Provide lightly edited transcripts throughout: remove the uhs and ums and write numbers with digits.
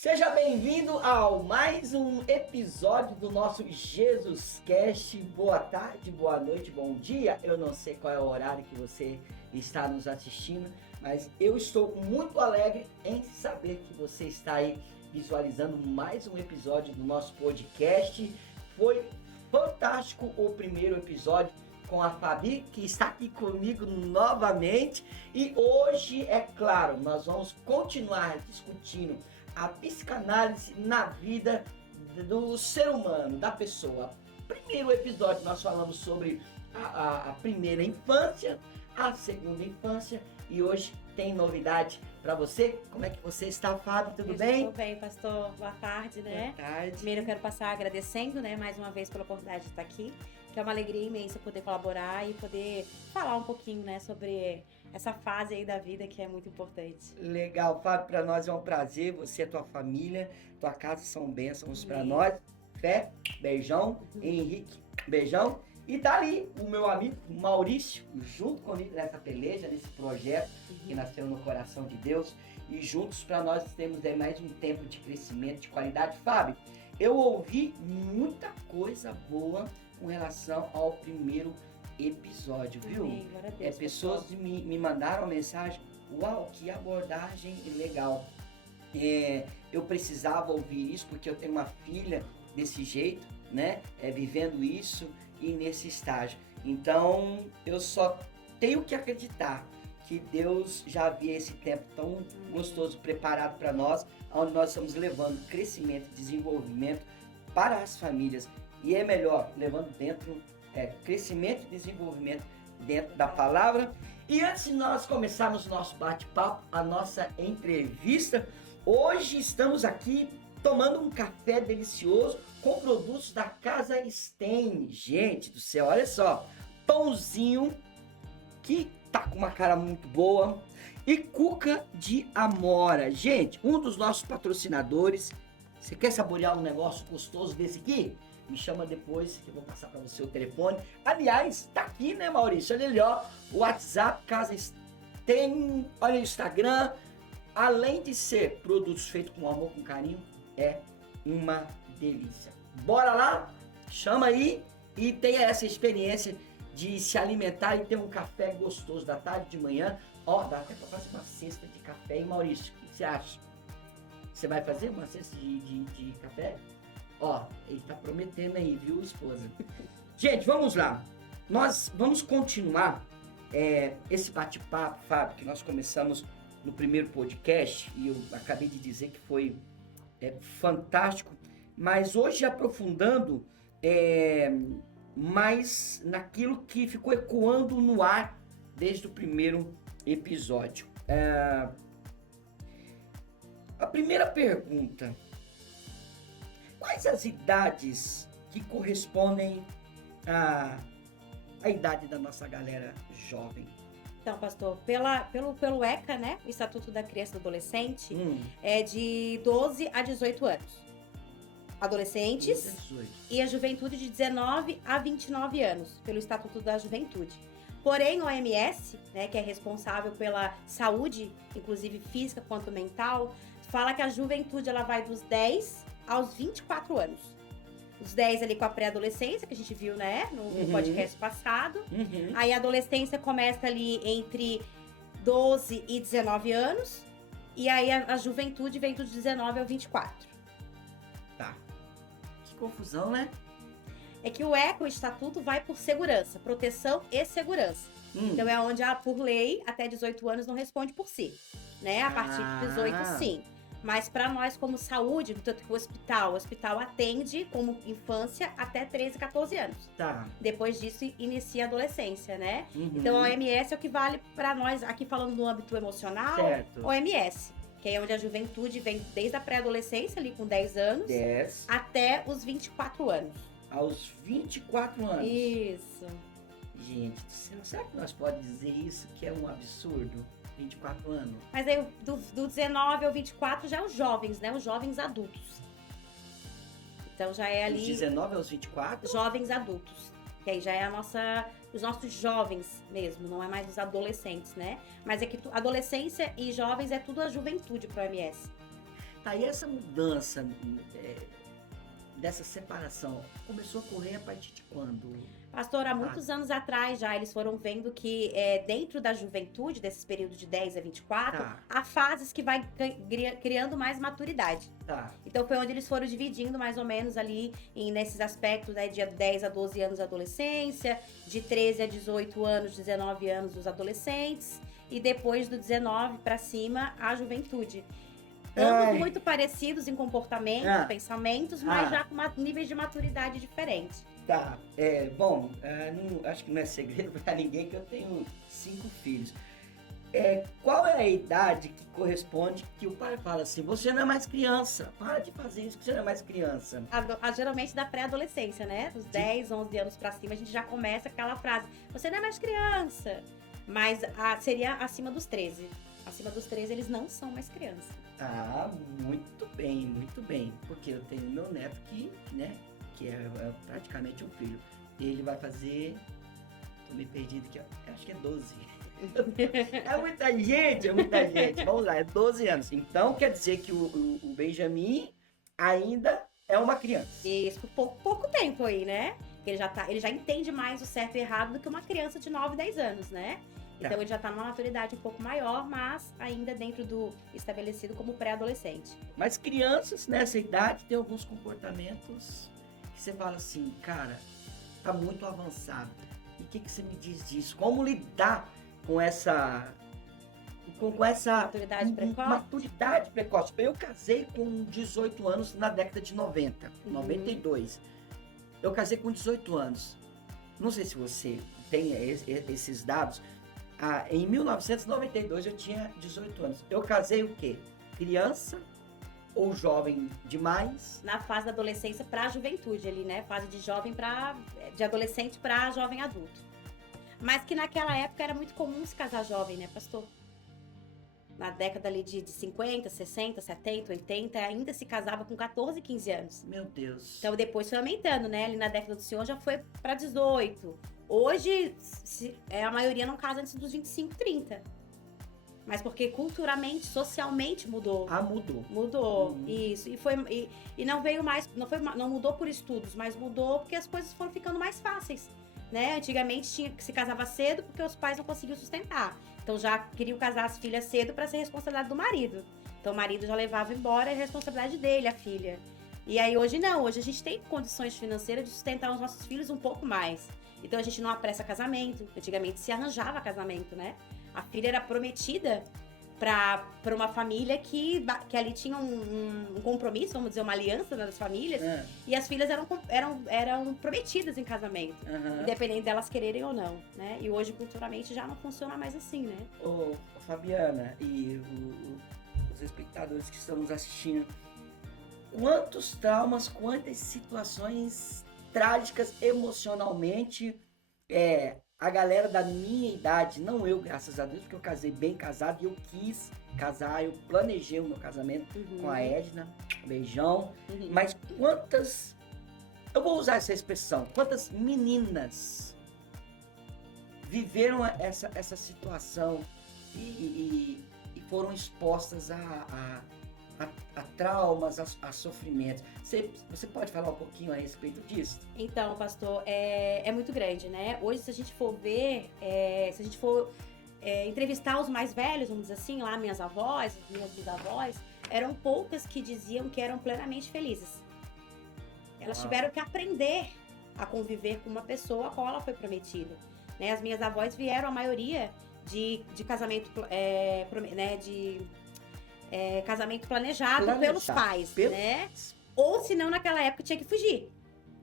Seja bem-vindo ao mais um episódio do nosso Jesus Cast. Boa tarde, boa noite, bom dia. Eu não sei qual é o horário que você está nos assistindo, mas eu estou muito alegre em saber que você está aí visualizando mais um episódio do nosso podcast. Foi fantástico o primeiro episódio com a Fabi, que está aqui comigo novamente. E hoje, é claro, nós vamos continuar discutindo a psicanálise na vida do ser humano, da pessoa. Primeiro episódio nós falamos sobre a primeira infância, a segunda infância, e hoje tem novidade para você. Como é que você está, Fábio? Tudo bem? Estou bem, pastor. Boa tarde, né? Boa tarde. Primeiro eu quero passar agradecendo, né, mais uma vez pela oportunidade de estar aqui, que é uma alegria imensa poder colaborar e poder falar um pouquinho, né, sobre essa fase aí da vida que é muito importante. Legal, Fábio, para nós é um prazer, você e tua família, tua casa são bênçãos para nós. Fé, beijão. Henrique, beijão. E tá ali o meu amigo Maurício, junto comigo nessa peleja, nesse projeto que nasceu no coração de Deus. E juntos para nós temos aí mais um tempo de crescimento, de qualidade. Fábio, eu ouvi muita coisa boa com relação ao primeiro episódio, viu? Amém, glória a Deus, Pessoas me mandaram uma mensagem, uau, que abordagem legal. Eu precisava ouvir isso porque eu tenho uma filha desse jeito, né? Vivendo isso e nesse estágio. Então, eu só tenho que acreditar que Deus já havia esse tempo tão gostoso preparado para nós, onde nós estamos levando crescimento, desenvolvimento para as famílias. E é melhor, levando dentro crescimento e desenvolvimento dentro da palavra. E antes de nós começarmos o nosso bate-papo, a nossa entrevista, hoje estamos aqui tomando um café delicioso com produtos da Casa Stein. Gente do céu, olha só, pãozinho que tá com uma cara muito boa e cuca de amora. Gente, um dos nossos patrocinadores. Você quer saborear um negócio gostoso desse aqui? Me chama depois que eu vou passar para você o telefone. Aliás, tá aqui, né, Maurício? Olha ali, ó, o WhatsApp, Casa Stein, olha o Instagram. Além de ser produtos feitos com amor, com carinho, é uma delícia. Bora lá? Chama aí e tenha essa experiência de se alimentar e ter um café gostoso da tarde, de manhã. Ó, dá até para fazer uma cesta de café, hein, Maurício? O que você acha? Você vai fazer uma cesta de café? Ó, ele tá prometendo aí, viu, esposa? Gente, vamos lá. Nós vamos continuar esse bate-papo, Fábio, que nós começamos no primeiro podcast, e eu acabei de dizer que foi fantástico, mas hoje aprofundando mais naquilo que ficou ecoando no ar desde o primeiro episódio. A primeira pergunta: quais as idades que correspondem à idade da nossa galera jovem? Então, pastor, pelo ECA, né, o Estatuto da Criança e do Adolescente, é de 12 a 18 anos. Adolescentes 18. E a juventude de 19 a 29 anos, pelo Estatuto da Juventude. Porém, a OMS, né, que é responsável pela saúde, inclusive física quanto mental, fala que a juventude ela vai dos 10 aos 24 anos. Os 10 ali com a pré-adolescência, que a gente viu, né, no podcast passado. Aí a adolescência começa ali entre 12 e 19 anos. E aí a juventude vem dos 19 ao 24. Tá. Que confusão, né? É que o ECA, o estatuto, vai por segurança, proteção e segurança. Então é onde, por lei, até 18 anos não responde por si. Né? A partir de 18, sim. Mas para nós, como saúde, tanto que o hospital atende como infância até 13, 14 anos. Tá. Depois disso, inicia a adolescência, né? Então, a OMS é o que vale para nós, aqui falando no âmbito emocional, Certo. OMS, que é onde a juventude vem desde a pré-adolescência, ali com 10 anos, 10 até os 24 anos. aos 24 anos. Isso. Gente, será que nós podemos dizer isso que é um absurdo? 24 anos. Mas aí, do 19 ao 24 já é os jovens, né? Os jovens adultos. Então já é ali... Dos 19 aos 24? Jovens adultos. Que aí já é os nossos jovens mesmo, não é mais os adolescentes, né? Mas é que adolescência e jovens é tudo a juventude pro OMS. Aí essa mudança dessa separação começou a ocorrer a partir de quando? Pastor, há muitos anos atrás já, eles foram vendo que dentro da juventude, desses períodos de 10 a 24, Tá. há fases que vai criando mais maturidade. Tá. Então foi onde eles foram dividindo mais ou menos ali nesses aspectos, né, de 10 a 12 anos a adolescência, de 13 a 18 anos, 19 anos os adolescentes, e depois do 19 para cima a juventude. Ambos muito parecidos em comportamentos, pensamentos, mas já com níveis de maturidade diferentes. Tá, bom, acho que não é segredo para ninguém que eu tenho 5 filhos. Qual é a idade que corresponde que o pai fala assim, você não é mais criança, para de fazer isso que você não é mais criança? Geralmente da pré-adolescência, né? Dos 10, 11 anos pra cima, a gente já começa aquela frase, você não é mais criança. Mas seria acima dos 13. Acima dos 13, eles não são mais criança. Ah, muito bem. Porque eu tenho meu neto que é praticamente um filho. Ele vai fazer... Tô meio perdido aqui, ó. Acho que é 12. É muita gente. Vamos lá, é 12 anos. Então, quer dizer que o Benjamin ainda é uma criança. Isso, por pouco tempo aí, né? Ele já entende mais o certo e errado do que uma criança de 9, 10 anos, né? Então ele já tá numa maturidade um pouco maior, mas ainda dentro do estabelecido como pré-adolescente. Mas crianças nessa idade têm alguns comportamentos que você fala assim, cara, tá muito avançado. E o que você me diz disso? Como lidar com essa maturidade precoce? Eu casei com 18 anos na década de 90, 92. Eu casei com 18 anos. Não sei se você tem esses dados. Em 1992 eu tinha 18 anos. Eu casei o quê? Criança ou jovem demais? Na fase da adolescência para a juventude ali, né? Fase de adolescente para jovem adulto. Mas que naquela época era muito comum se casar jovem, né, pastor? Na década ali de 50, 60, 70, 80, ainda se casava com 14, 15 anos. Meu Deus. Então depois foi aumentando, né? Ali na década do senhor já foi para 18. Hoje, a maioria não casa antes dos 25, 30. Mas porque culturalmente, socialmente mudou. Mudou. Mudou, isso. E não veio mais, não mudou por estudos, mas mudou porque as coisas foram ficando mais fáceis, né? Antigamente se casava cedo porque os pais não conseguiam sustentar. Então já queriam casar as filhas cedo para ser responsabilidade do marido. Então o marido já levava embora a responsabilidade dele, a filha. E aí hoje não, hoje a gente tem condições financeiras de sustentar os nossos filhos um pouco mais. Então a gente não apressa casamento. Antigamente se arranjava casamento, né? A filha era prometida para uma família que ali tinha um compromisso, vamos dizer, uma aliança das famílias. E as filhas eram prometidas em casamento, independente delas quererem ou não, né? E hoje, culturalmente, já não funciona mais assim, né? Ô, Fabiana e os espectadores que estão nos assistindo, quantos traumas, quantas situações trágicas emocionalmente a galera da minha idade, não eu, graças a Deus, porque eu casei bem casado e eu quis casar, eu planejei o meu casamento com a Edna, beijão, mas quantas, eu vou usar essa expressão, quantas meninas viveram essa situação e foram expostas a traumas, a sofrimentos. Você pode falar um pouquinho a respeito disso? Então, pastor, é muito grande, né? Hoje, se a gente for ver, se a gente for entrevistar os mais velhos, vamos dizer assim, lá minhas avós, minhas bisavós, eram poucas que diziam que eram plenamente felizes. Elas tiveram que aprender a conviver com uma pessoa a qual ela foi prometida. Né? As minhas avós vieram, a maioria, de casamento, casamento planejado pelos pais, né? Ou se não, naquela época tinha que fugir.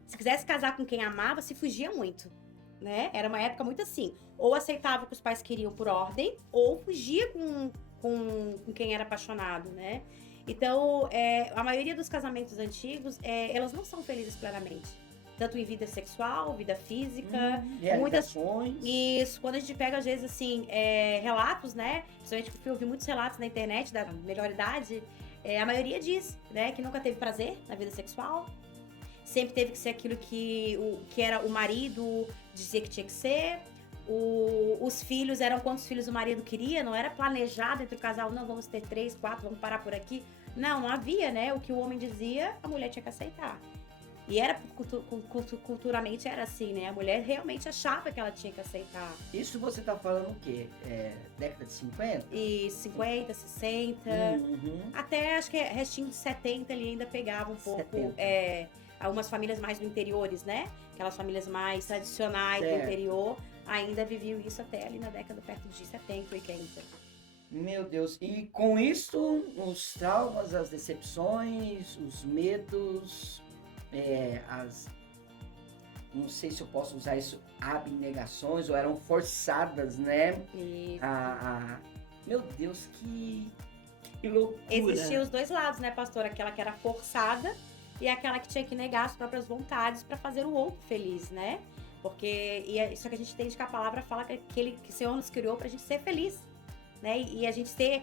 Se quisesse casar com quem amava, se fugia muito, né? Era uma época muito assim. Ou aceitava o que os pais queriam por ordem, ou fugia com quem era apaixonado, né? Então, a maioria dos casamentos antigos, elas não são felizes plenamente. Tanto em vida sexual, vida física. Realizações. Isso, quando a gente pega, às vezes, assim, relatos, né? Principalmente porque eu vi muitos relatos na internet da melhor idade. A maioria diz, né? Que nunca teve prazer na vida sexual. Sempre teve que ser aquilo que era o marido dizia que tinha que ser. Os filhos eram quantos filhos o marido queria. Não era planejado entre o casal. Não, vamos ter 3, 4, vamos parar por aqui. Não havia, né? O que o homem dizia, a mulher tinha que aceitar. E era culturalmente era assim, né? A mulher realmente achava que ela tinha que aceitar. Isso você tá falando o quê? Década de 50? E 50, 60, até acho que restinho de 70 ele ainda pegava um pouco. 70. Algumas famílias mais do interiores, né? Aquelas famílias mais tradicionais do Certo. interior ainda viviam isso até ali na década perto de 70, 80. Meu Deus, e com isso, os traumas, as decepções, os medos, não sei se eu posso usar isso, abnegações, ou eram forçadas, né? E Meu Deus, que loucura. existiam os dois lados, né, pastor? Aquela que era forçada e aquela que tinha que negar as próprias vontades para fazer o outro feliz, né? Porque isso que a gente entende que a palavra fala que o Senhor nos criou pra gente ser feliz. Né? E a gente ser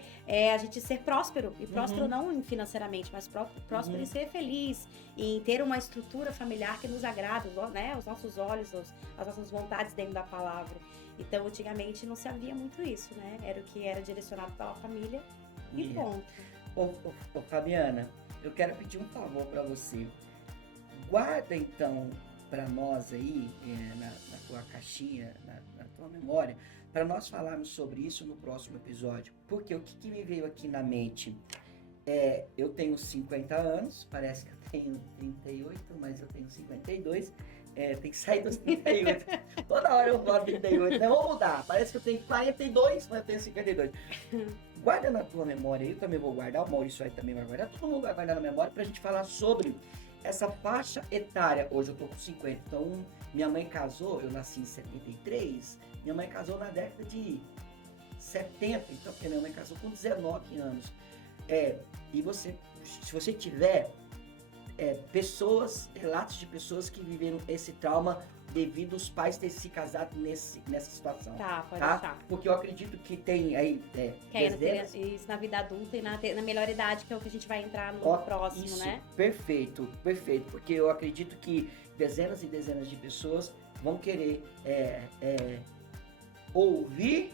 próspero. E próspero não financeiramente, mas próspero em ser feliz. E em ter uma estrutura familiar que nos agrada, né? Os nossos olhos, as nossas vontades dentro da palavra. Então, antigamente, não se havia muito isso, né? Era o que era direcionado pela família e ponto. Ô, Fabiana, eu quero pedir um favor para você. Guarda, então, para nós aí, na tua caixinha, na tua memória, para nós falarmos sobre isso no próximo episódio. Porque o que me veio aqui na mente eu tenho 50 anos, parece que eu tenho 38, mas eu tenho 52. Tem que sair dos 38. Toda hora eu falo 38, né? Vou mudar. Parece que eu tenho 42, mas eu tenho 52. Guarda na tua memória, eu também vou guardar, o Maurício aí também vai guardar, todo mundo vai guardar na memória pra gente falar sobre essa faixa etária. Hoje eu tô com 50, então minha mãe casou, eu nasci em 73, minha mãe casou na década de 70, então porque minha mãe casou com 19 anos. E você, se você tiver relatos de pessoas que viveram esse trauma devido aos pais terem se casado nessa situação. Tá, pode deixar. Porque eu acredito que tem aí isso na vida adulta e na melhor idade, que é o que a gente vai entrar no próximo, isso, né? Perfeito. Porque eu acredito que dezenas e dezenas de pessoas vão querer ouvir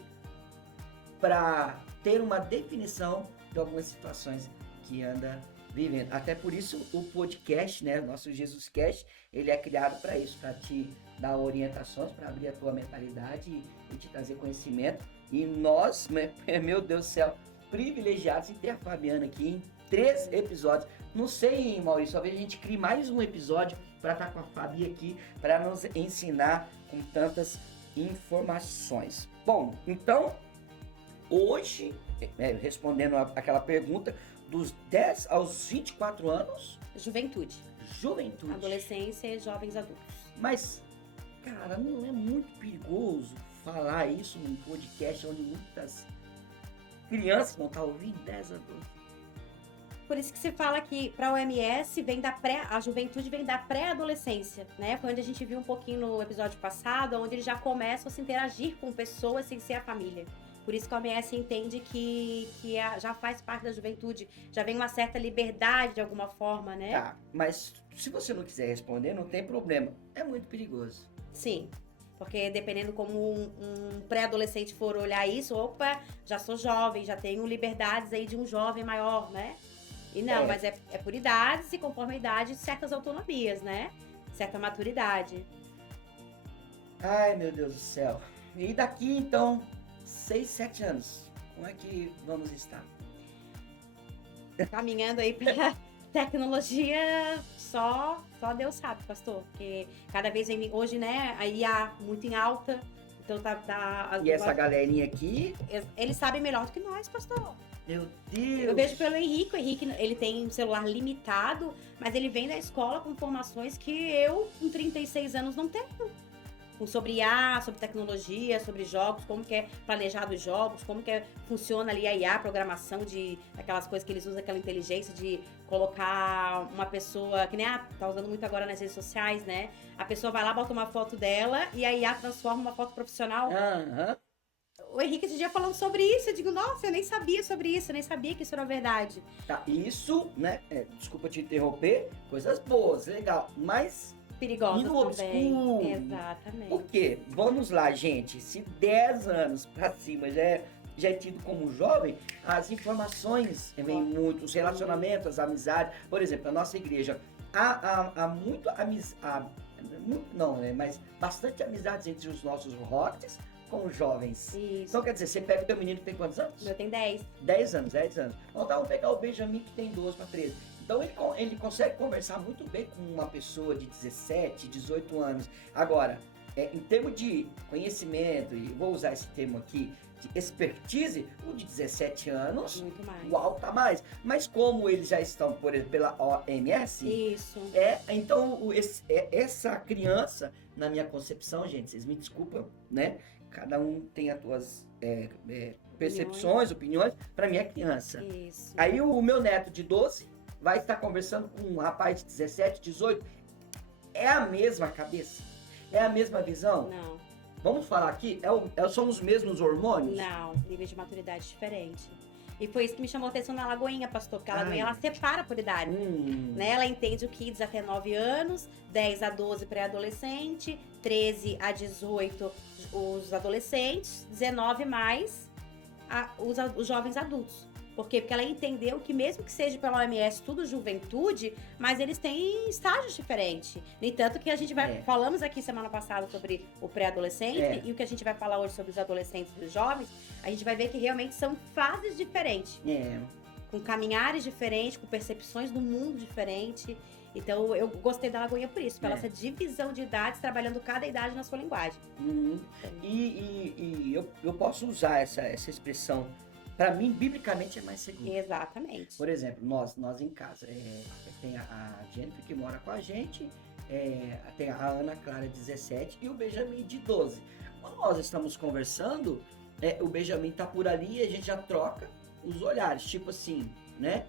para ter uma definição de algumas situações que anda vivendo. Até por isso o podcast, né, o nosso Jesus Cast, ele é criado para isso, para te dar orientações, para abrir a tua mentalidade e te trazer conhecimento. E nós, meu Deus do céu, privilegiados em ter a Fabiana aqui em 3 episódios. Não sei, Maurício, talvez a gente crie mais um episódio para estar com a Fabi aqui, para nos ensinar com tantas informações. Bom, então, hoje, respondendo aquela pergunta, dos 10 aos 24 anos... Juventude. Adolescência e jovens adultos. Mas, cara, não é muito perigoso falar isso num podcast onde muitas crianças vão estar ouvindo, 10 adultos? Por isso que se fala que para a OMS a juventude vem da pré-adolescência, né? Foi onde a gente viu um pouquinho no episódio passado, onde eles já começam a se interagir com pessoas sem ser a família. Por isso que a OMS entende que já faz parte da juventude, já vem uma certa liberdade de alguma forma, né? Tá, mas se você não quiser responder, não tem problema. É muito perigoso. Sim, porque dependendo como um pré-adolescente for olhar isso, opa, já sou jovem, já tenho liberdades aí de um jovem maior, né? E não, mas é por idades e conforme a idade, certas autonomias, né? Certa maturidade. Ai, meu Deus do céu. E daqui, então, 6, 7 anos, como é que vamos estar? Caminhando aí pela tecnologia, só Deus sabe, pastor. Porque cada vez vem, hoje, né, a IA muito em alta. Então E essa galerinha aqui? Eles sabem melhor do que nós, pastor. Meu Deus! Eu vejo pelo Henrique. O Henrique, ele tem um celular limitado, mas ele vem da escola com informações que eu, com 36 anos, não tenho. Sobre IA, sobre tecnologia, sobre jogos, como que é planejado os jogos, como que funciona ali a IA, a programação de aquelas coisas que eles usam, aquela inteligência de colocar uma pessoa, que nem tá usando muito agora nas redes sociais, né? A pessoa vai lá, bota uma foto dela e a IA transforma uma foto profissional. O Henrique esse dia falando sobre isso, eu digo, nossa, eu nem sabia sobre isso, eu nem sabia que isso era verdade. Tá, isso, né, desculpa te interromper, coisas boas, legal, mas... Perigosas no também. Obscuro. Exatamente. Por quê? Vamos lá, gente, se 10 anos pra cima já é tido como jovem, as informações vêm muito, os relacionamentos, as amizades. Por exemplo, na nossa igreja, há muito amizade, não, né? Mas bastante amizades entre os nossos hosts com os jovens. Isso. Então, quer dizer, você pega o teu menino que tem quantos anos? O meu tem 10. 10 anos. Então, vamos pegar o Benjamin que tem 12 para 13. Então, ele consegue conversar muito bem com uma pessoa de 17, 18 anos. Agora, em termos de conhecimento, e vou usar esse termo aqui, de expertise, o de 17 anos, Muito mais. uau, tá mais. Mas como eles já estão pela OMS, Isso. então essa criança, na minha concepção, gente, vocês me desculpam, né? Cada um tem as suas percepções, opiniões. Para mim é criança. Isso. Aí o meu neto de 12 vai estar conversando com um rapaz de 17, 18. É a mesma cabeça? É a mesma visão? Não. Vamos falar aqui, são os mesmos hormônios? Não, nível de maturidade diferente. E foi isso que me chamou a atenção na Lagoinha, pastor, porque a Ai. Lagoinha, ela separa por idade. Né? Ela entende o kids até 9 anos, 10 a 12 pré-adolescente, 13 a 18 os adolescentes, 19 mais os jovens adultos. Por quê? Porque ela entendeu que mesmo que seja pela OMS tudo juventude, mas eles têm estágios diferentes. No entanto, que a gente falamos aqui semana passada sobre o pré-adolescente e o que a gente vai falar hoje sobre os adolescentes e os jovens, a gente vai ver que realmente são fases diferentes. Com caminhares diferentes, com percepções do mundo diferente. Então, eu gostei da Lagoinha por isso, pela essa divisão de idades, trabalhando cada idade na sua linguagem. E eu posso usar essa expressão. Para mim, biblicamente, é mais seguro. Exatamente. Por exemplo, nós em casa, tem a Jennifer que mora com a gente, tem a Ana Clara, 17, e o Benjamin, de 12. Quando nós estamos conversando, o Benjamin tá por ali e a gente já troca os olhares, tipo assim, né?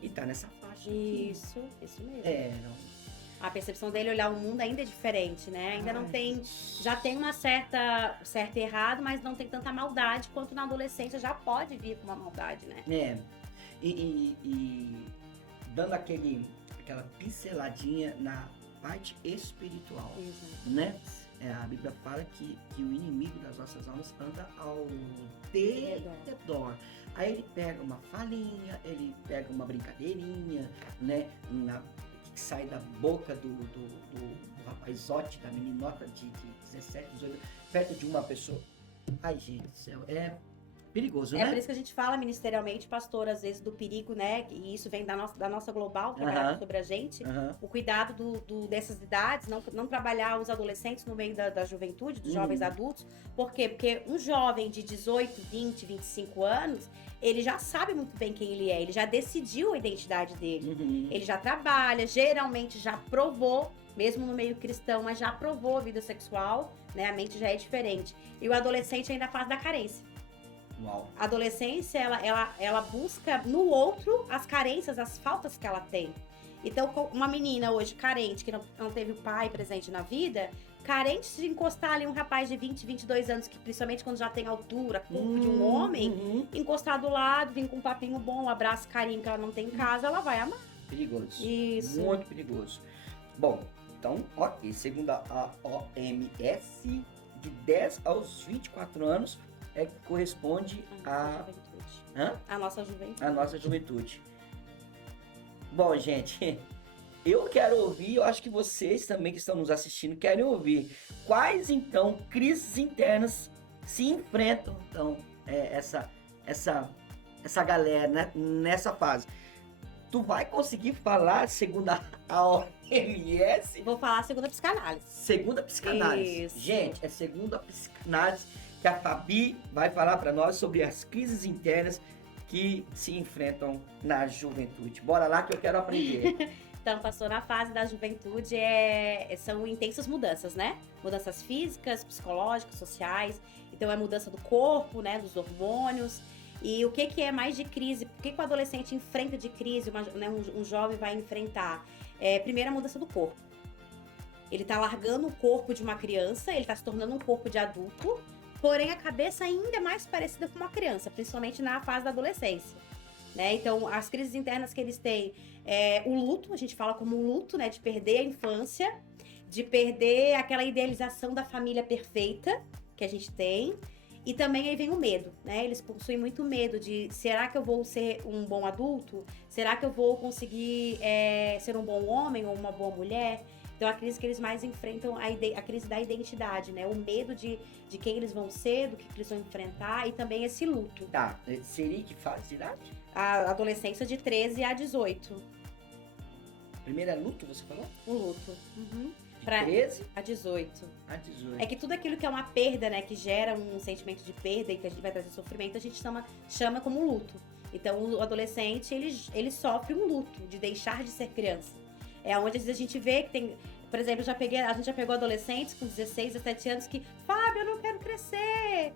E tá nessa faixa aqui. Isso mesmo. A percepção dele olhar o mundo ainda é diferente, né? Ainda não tem... Já tem uma certa errado, mas não tem tanta maldade quanto na adolescência já pode vir com uma maldade, né? E dando aquela pinceladinha na parte espiritual, né? A Bíblia fala que o inimigo das nossas almas anda ao redor. Aí ele pega uma falinha, ele pega uma brincadeirinha, né? Que sai da boca do rapazote, da meninota de 17, 18, perto de uma pessoa. Ai, gente do céu, é perigoso, né? É por isso que a gente fala ministerialmente, pastor, às vezes do perigo, né? E isso vem da nossa global, trabalhar sobre a gente. O cuidado dessas idades, não trabalhar os adolescentes no meio da juventude, dos jovens adultos. Por quê? Porque um jovem de 18, 20, 25 anos, ele já sabe muito bem quem ele é, ele já decidiu a identidade dele. Ele já trabalha, geralmente já provou, mesmo no meio cristão, mas já provou a vida sexual, né? A mente já é diferente. E o adolescente ainda faz da carência. Uau. A adolescência, ela busca no outro as carências, as faltas que ela tem. Então, uma menina hoje carente, que não teve o pai presente na vida, carente de encostar ali um rapaz de 20, 22 anos, que principalmente quando já tem altura, corpo de um homem, encostar do lado, vir com um papinho bom, um abraço, carinho que ela não tem em casa, ela vai amar. Perigoso. Isso. Muito perigoso. Bom, então, ok, segundo a OMS, de 10 aos 24 anos que corresponde a nossa juventude. A nossa juventude. Bom, gente, eu quero ouvir, eu acho que vocês também que estão nos assistindo querem ouvir. Quais, então, crises internas se enfrentam, então, essa galera, né, nessa fase? Tu vai conseguir falar segundo a OMS? Vou falar segundo a psicanálise. Segundo a psicanálise. Isso. Gente, é segundo a psicanálise que a Fabi vai falar para nós sobre as crises internas que se enfrentam na juventude. Bora lá que eu quero aprender. Então, pastor, na fase da juventude são intensas mudanças, né? Mudanças físicas, psicológicas, sociais. Então, é mudança do corpo, né? Dos hormônios. E o que é mais de crise? O que o adolescente enfrenta de crise, um jovem vai enfrentar? Primeiro, a mudança do corpo. Ele tá largando o corpo de uma criança, ele tá se tornando um corpo de adulto, porém a cabeça ainda é mais parecida com uma criança, principalmente na fase da adolescência. Né? Então, as crises internas que eles têm o luto, a gente fala como um luto, né? De perder a infância, de perder aquela idealização da família perfeita que a gente tem. E também aí vem o medo, né? Eles possuem muito medo de, será que eu vou ser um bom adulto? Será que eu vou conseguir ser um bom homem ou uma boa mulher? Então, a crise que eles mais enfrentam é a crise da identidade, né? O medo de quem eles vão ser, do que eles vão enfrentar e também esse luto. Tá, seria que fase de idade? A adolescência de 13 a 18. Primeiro é luto, você falou? O luto. Uhum. De 13 a 18. a 18. É que tudo aquilo que é uma perda, né? Que gera um sentimento de perda e que a gente vai trazer sofrimento, a gente chama como luto. Então, o adolescente, ele sofre um luto de deixar de ser criança. É onde às vezes a gente vê que tem... Por exemplo, a gente já pegou adolescentes com 16, 17 anos que... Fábio, eu não quero crescer.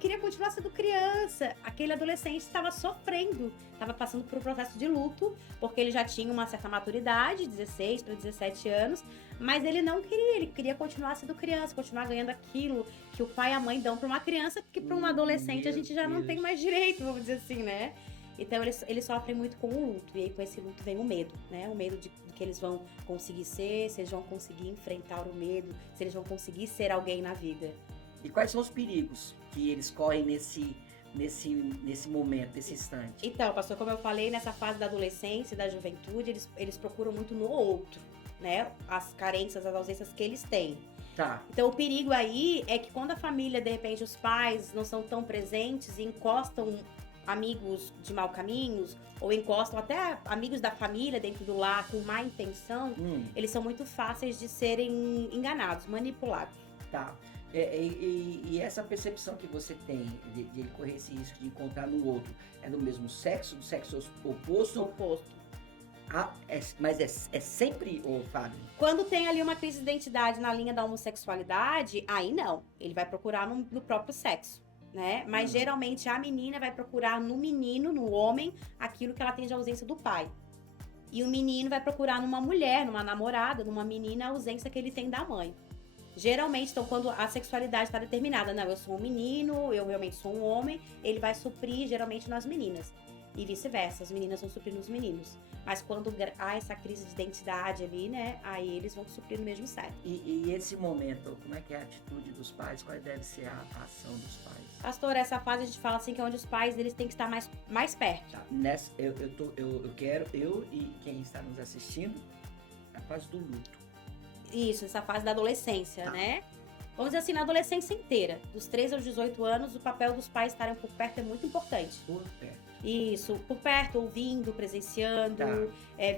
Queria continuar sendo criança. Aquele adolescente estava sofrendo. Estava passando por um processo de luto. Porque ele já tinha uma certa maturidade, 16 para 17 anos. Mas ele não queria. Ele queria continuar sendo criança. Continuar ganhando aquilo que o pai e a mãe dão para uma criança. Porque para um adolescente a gente já não tem mais direito, vamos dizer assim, né? Então, eles sofrem muito com o luto. E aí, com esse luto vem o medo, né? O medo de que eles vão conseguir ser, se eles vão conseguir enfrentar o medo, se eles vão conseguir ser alguém na vida. E quais são os perigos que eles correm nesse momento, nesse instante? Então, pastor, como eu falei, nessa fase da adolescência e da juventude, eles procuram muito no outro, né? As carências, as ausências que eles têm. Tá. Então, o perigo aí é que quando a família, de repente, os pais não são tão presentes e encostam amigos de mau caminhos, ou encostam até amigos da família dentro do lar com má intenção, eles são muito fáceis de serem enganados, manipulados. Tá. E essa percepção que você tem de ele correr esse risco de encontrar no outro, é do mesmo sexo, do sexo oposto? Oposto. Mas é sempre, Fábio? Quando tem ali uma crise de identidade na linha da homossexualidade, aí não. Ele vai procurar no próprio sexo. Né? Mas geralmente a menina vai procurar no menino, no homem, aquilo que ela tem de ausência do pai. E o menino vai procurar numa mulher, numa namorada, numa menina, a ausência que ele tem da mãe. Geralmente, então, quando a sexualidade está determinada, não, eu sou um menino, eu realmente sou um homem, ele vai suprir geralmente nas meninas. E vice-versa, as meninas vão suprir nos meninos. Mas quando há essa crise de identidade ali, né, aí eles vão suprir no mesmo sexo. E esse momento, como é que é a atitude dos pais? Qual deve ser a ação dos pais? Pastor, essa fase a gente fala assim que é onde os pais eles têm que estar mais perto. Tá. Eu quero, e quem está nos assistindo, a fase do luto. Isso, essa fase da adolescência, Tá. né? Vamos dizer assim, na adolescência inteira, dos 13 aos 18 anos, o papel dos pais estarem por perto é muito importante. Por perto. Isso, por perto, ouvindo, presenciando, Tá.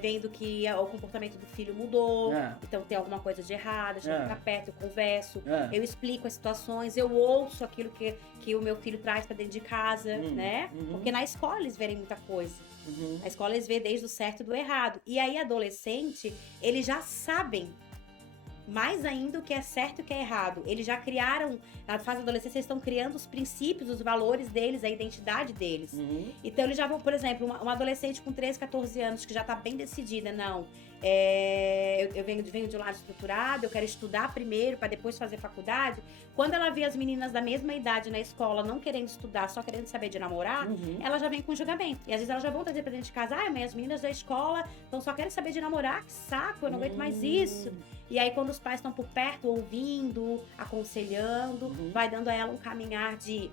vendo que o comportamento do filho mudou, então tem alguma coisa de errado, já ficar perto, eu converso, eu explico as situações, eu ouço aquilo que o meu filho traz pra dentro de casa, né? Porque na escola eles verem muita coisa. Na escola eles vêem desde o certo e do errado. E aí, adolescente, eles já sabem mais ainda o que é certo e o que é errado. Eles já criaram, na fase da adolescência, eles estão criando os princípios, os valores deles, a identidade deles. Então, eles já vão, por exemplo, uma adolescente com 13, 14 anos, que já tá bem decidida, não, eu venho de um lado estruturado, eu quero estudar primeiro para depois fazer faculdade. Quando ela vê as meninas da mesma idade na escola não querendo estudar, só querendo saber de namorar, ela já vem com julgamento. E às vezes elas já vão trazer pra dentro de casa, mas as meninas da escola então só querem saber de namorar, que saco, eu não aguento mais isso. E aí, quando os pais estão por perto, ouvindo, aconselhando, vai dando a ela um caminhar de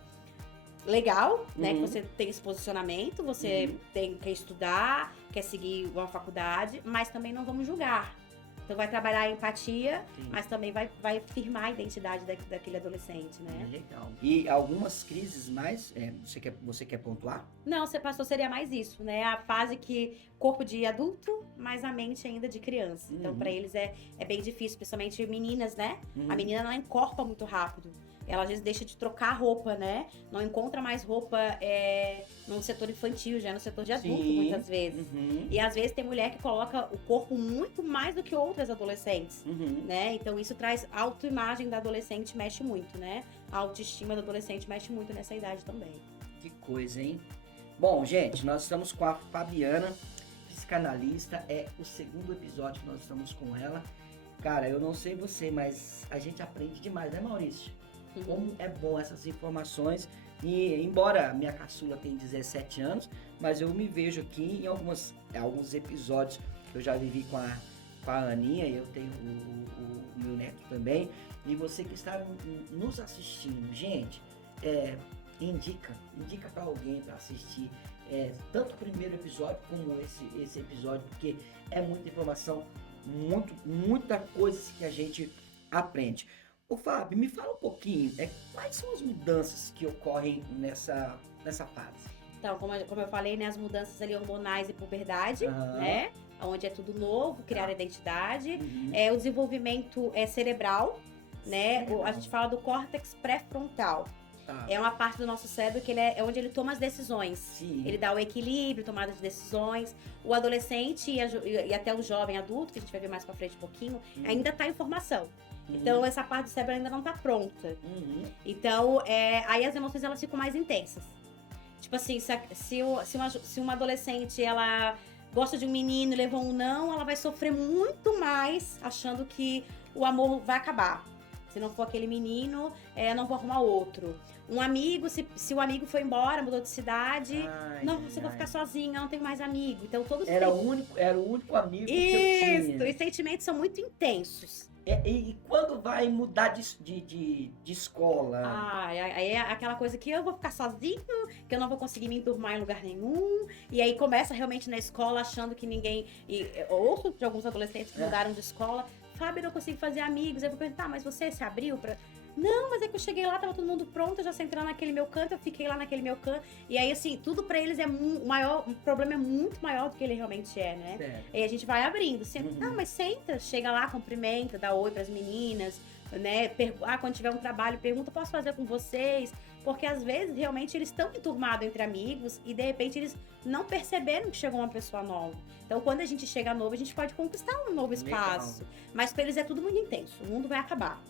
legal, né? Que você tem esse posicionamento, você quer estudar, quer seguir uma faculdade, mas também não vamos julgar. Então, vai trabalhar a empatia, mas também vai firmar a identidade daquele adolescente, né? Legal. E algumas crises mais, você quer pontuar? Não, você passou, seria mais isso, né? A fase que corpo de adulto, mas a mente ainda de criança. Então, pra eles é bem difícil, principalmente meninas, né? A menina não encorpa muito rápido. Ela às vezes deixa de trocar roupa, né? Não encontra mais roupa no setor infantil, já no setor de adulto, muitas vezes. E às vezes tem mulher que coloca o corpo muito mais do que outras adolescentes, né? Então isso traz autoimagem da adolescente, mexe muito, né? A autoestima do adolescente mexe muito nessa idade também. Que coisa, hein? Bom, gente, nós estamos com a Fabiana, psicanalista. É o segundo episódio que nós estamos com ela. Cara, eu não sei você, mas a gente aprende demais, né, Maurício? Como é bom essas informações. E embora minha caçula tenha 17 anos, mas eu me vejo aqui em alguns episódios que eu já vivi com a Aninha, e eu tenho o meu neto também. E você que está nos assistindo, gente, indica para alguém para assistir tanto o primeiro episódio como esse episódio, porque é muita informação, muita coisa que a gente aprende. Ô Fábio, me fala um pouquinho, quais são as mudanças que ocorrem nessa fase? Então, como eu falei, né, as mudanças ali hormonais e puberdade, né? Onde é tudo novo, criar identidade. O desenvolvimento cerebral, né? A gente fala do córtex pré-frontal. É uma parte do nosso cérebro que é onde ele toma as decisões. Sim. Ele dá o equilíbrio, tomada de decisões. O adolescente e até o jovem adulto, que a gente vai ver mais pra frente um pouquinho, ainda tá em formação. Então, essa parte do cérebro ainda não tá pronta. Então, aí as emoções, elas ficam mais intensas. Tipo assim, se uma adolescente, ela gosta de um menino e levou um não, ela vai sofrer muito mais achando que o amor vai acabar. Se não for aquele menino, eu não vou arrumar outro. Um amigo, se o amigo foi embora, mudou de cidade, você vai ficar sozinha, não tenho mais amigo. Então, todos era o único amigo que eu tinha. Isso, os sentimentos são muito intensos. E quando vai mudar de escola? Aí é aquela coisa que eu vou ficar sozinho, que eu não vou conseguir me enturmar em lugar nenhum. E aí começa realmente na escola achando que ninguém... Ouço de alguns adolescentes que mudaram de escola. Fábio, eu não consigo fazer amigos. Aí eu vou perguntar, mas você se abriu pra... Não, mas é que eu cheguei lá, tava todo mundo pronto, eu já sentei lá naquele meu canto, eu fiquei lá naquele meu canto. E aí, assim, tudo pra eles o problema é muito maior do que ele realmente é, né? Certo. E a gente vai abrindo. Não, mas senta, chega lá, cumprimenta, dá oi pras meninas, né? Quando tiver um trabalho, pergunta, posso fazer com vocês? Porque às vezes, realmente, eles estão enturmados entre amigos e, de repente, eles não perceberam que chegou uma pessoa nova. Então, quando a gente chega novo, a gente pode conquistar um novo espaço. Legal. Mas pra eles é tudo muito intenso, o mundo vai acabar.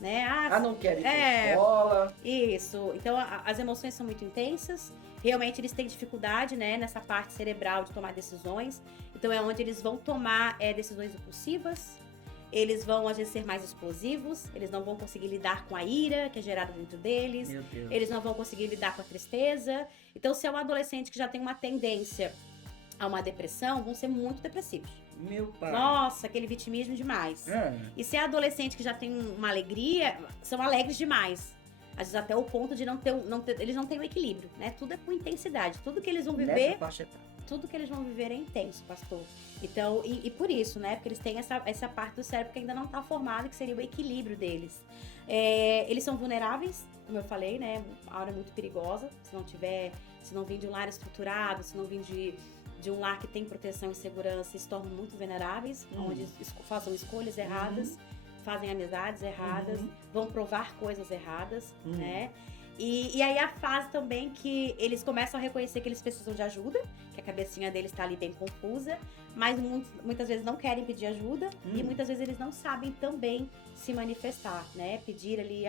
Né? Não querem ir pra escola. Isso. Então, as emoções são muito intensas. Realmente, eles têm dificuldade, né, nessa parte cerebral de tomar decisões. Então, é onde eles vão tomar decisões impulsivas. Eles vão, às vezes, ser mais explosivos. Eles não vão conseguir lidar com a ira que é gerada dentro deles. Meu Deus. Eles não vão conseguir lidar com a tristeza. Então, se é um adolescente que já tem uma tendência a uma depressão, vão ser muito depressivos. Meu pai. Nossa, aquele vitimismo demais. E se é adolescente que já tem uma alegria, são alegres demais. Às vezes até o ponto de eles não têm o equilíbrio, né? Tudo é com intensidade. Tudo que eles vão viver, tudo que eles vão viver é intenso, pastor. Então, e por isso, né? Porque eles têm essa parte do cérebro que ainda não está formada, que seria o equilíbrio deles. Eles são vulneráveis, como eu falei, né? A hora é muito perigosa. Se não vir de um lar estruturado, se não vir de um lar que tem proteção e segurança, se tornam muito vulneráveis, onde façam escolhas erradas, fazem amizades erradas, vão provar coisas erradas, né? E aí a fase também que eles começam a reconhecer que eles precisam de ajuda, que a cabecinha deles está ali bem confusa, mas muitas vezes não querem pedir ajuda e muitas vezes eles não sabem também se manifestar, né? Pedir ali,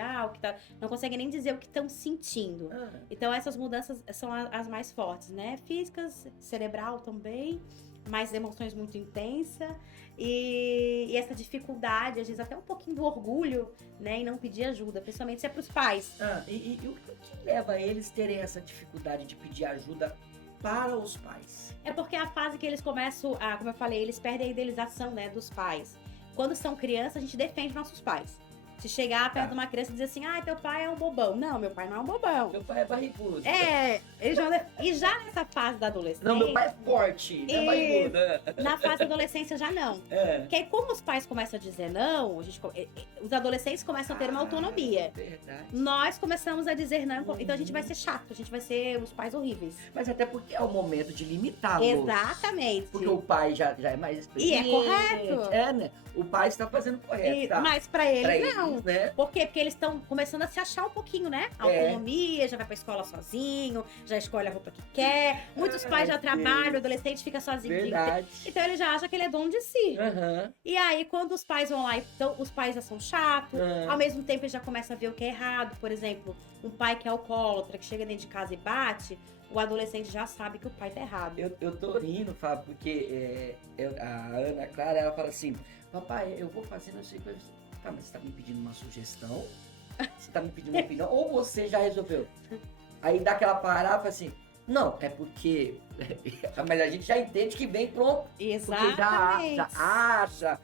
não conseguem nem dizer o que estão sentindo. Então essas mudanças são as mais fortes, né? Físicas, cerebral também, mais emoções muito intensas e essa dificuldade, às vezes até um pouquinho do orgulho, né? Em não pedir ajuda, principalmente se é pros pais. E o que leva a eles terem essa dificuldade de pedir ajuda para os pais? É porque a fase que eles começam como eu falei, eles perdem a idealização, né, dos pais. Quando são crianças, a gente defende nossos pais. Se chegar perto de uma criança e dizer assim, teu pai é um bobão. Não, meu pai não é um bobão. Meu pai é barrigudo. E já nessa fase da adolescência... Não, meu pai é forte, é barrigudo. Na fase da adolescência já não. Porque aí, como os pais começam a dizer não, os adolescentes começam a ter uma autonomia. Verdade. Nós começamos a dizer não, então a gente vai ser chato, a gente vai ser os pais horríveis. Mas até porque é o momento de limitá-los. Exatamente. Porque o pai já é mais experiente. E é correto. Né? O pai está fazendo correto, tá? Mas pra eles não. Né? Por quê? Porque eles estão começando a se achar um pouquinho, né? Autonomia, já vai pra escola sozinho, já escolhe a roupa que quer. Muitos pais já trabalham, o adolescente fica sozinho. Verdade. Então ele já acha que ele é dono de si. E aí, quando os pais vão lá, então os pais já são chatos, ao mesmo tempo ele já começa a ver o que é errado. Por exemplo, um pai que é alcoólatra, que chega dentro de casa e bate, o adolescente já sabe que o pai tá errado. Eu tô rindo, Fábio, porque a Ana Clara, ela fala assim, papai, eu vou fazer não sei o que. Tá, mas você tá me pedindo uma sugestão? Você tá me pedindo uma opinião? Ou você já resolveu? Aí dá aquela parada e fala assim, não, é porque... Mas a gente já entende que vem pronto. Exatamente. Porque já acha...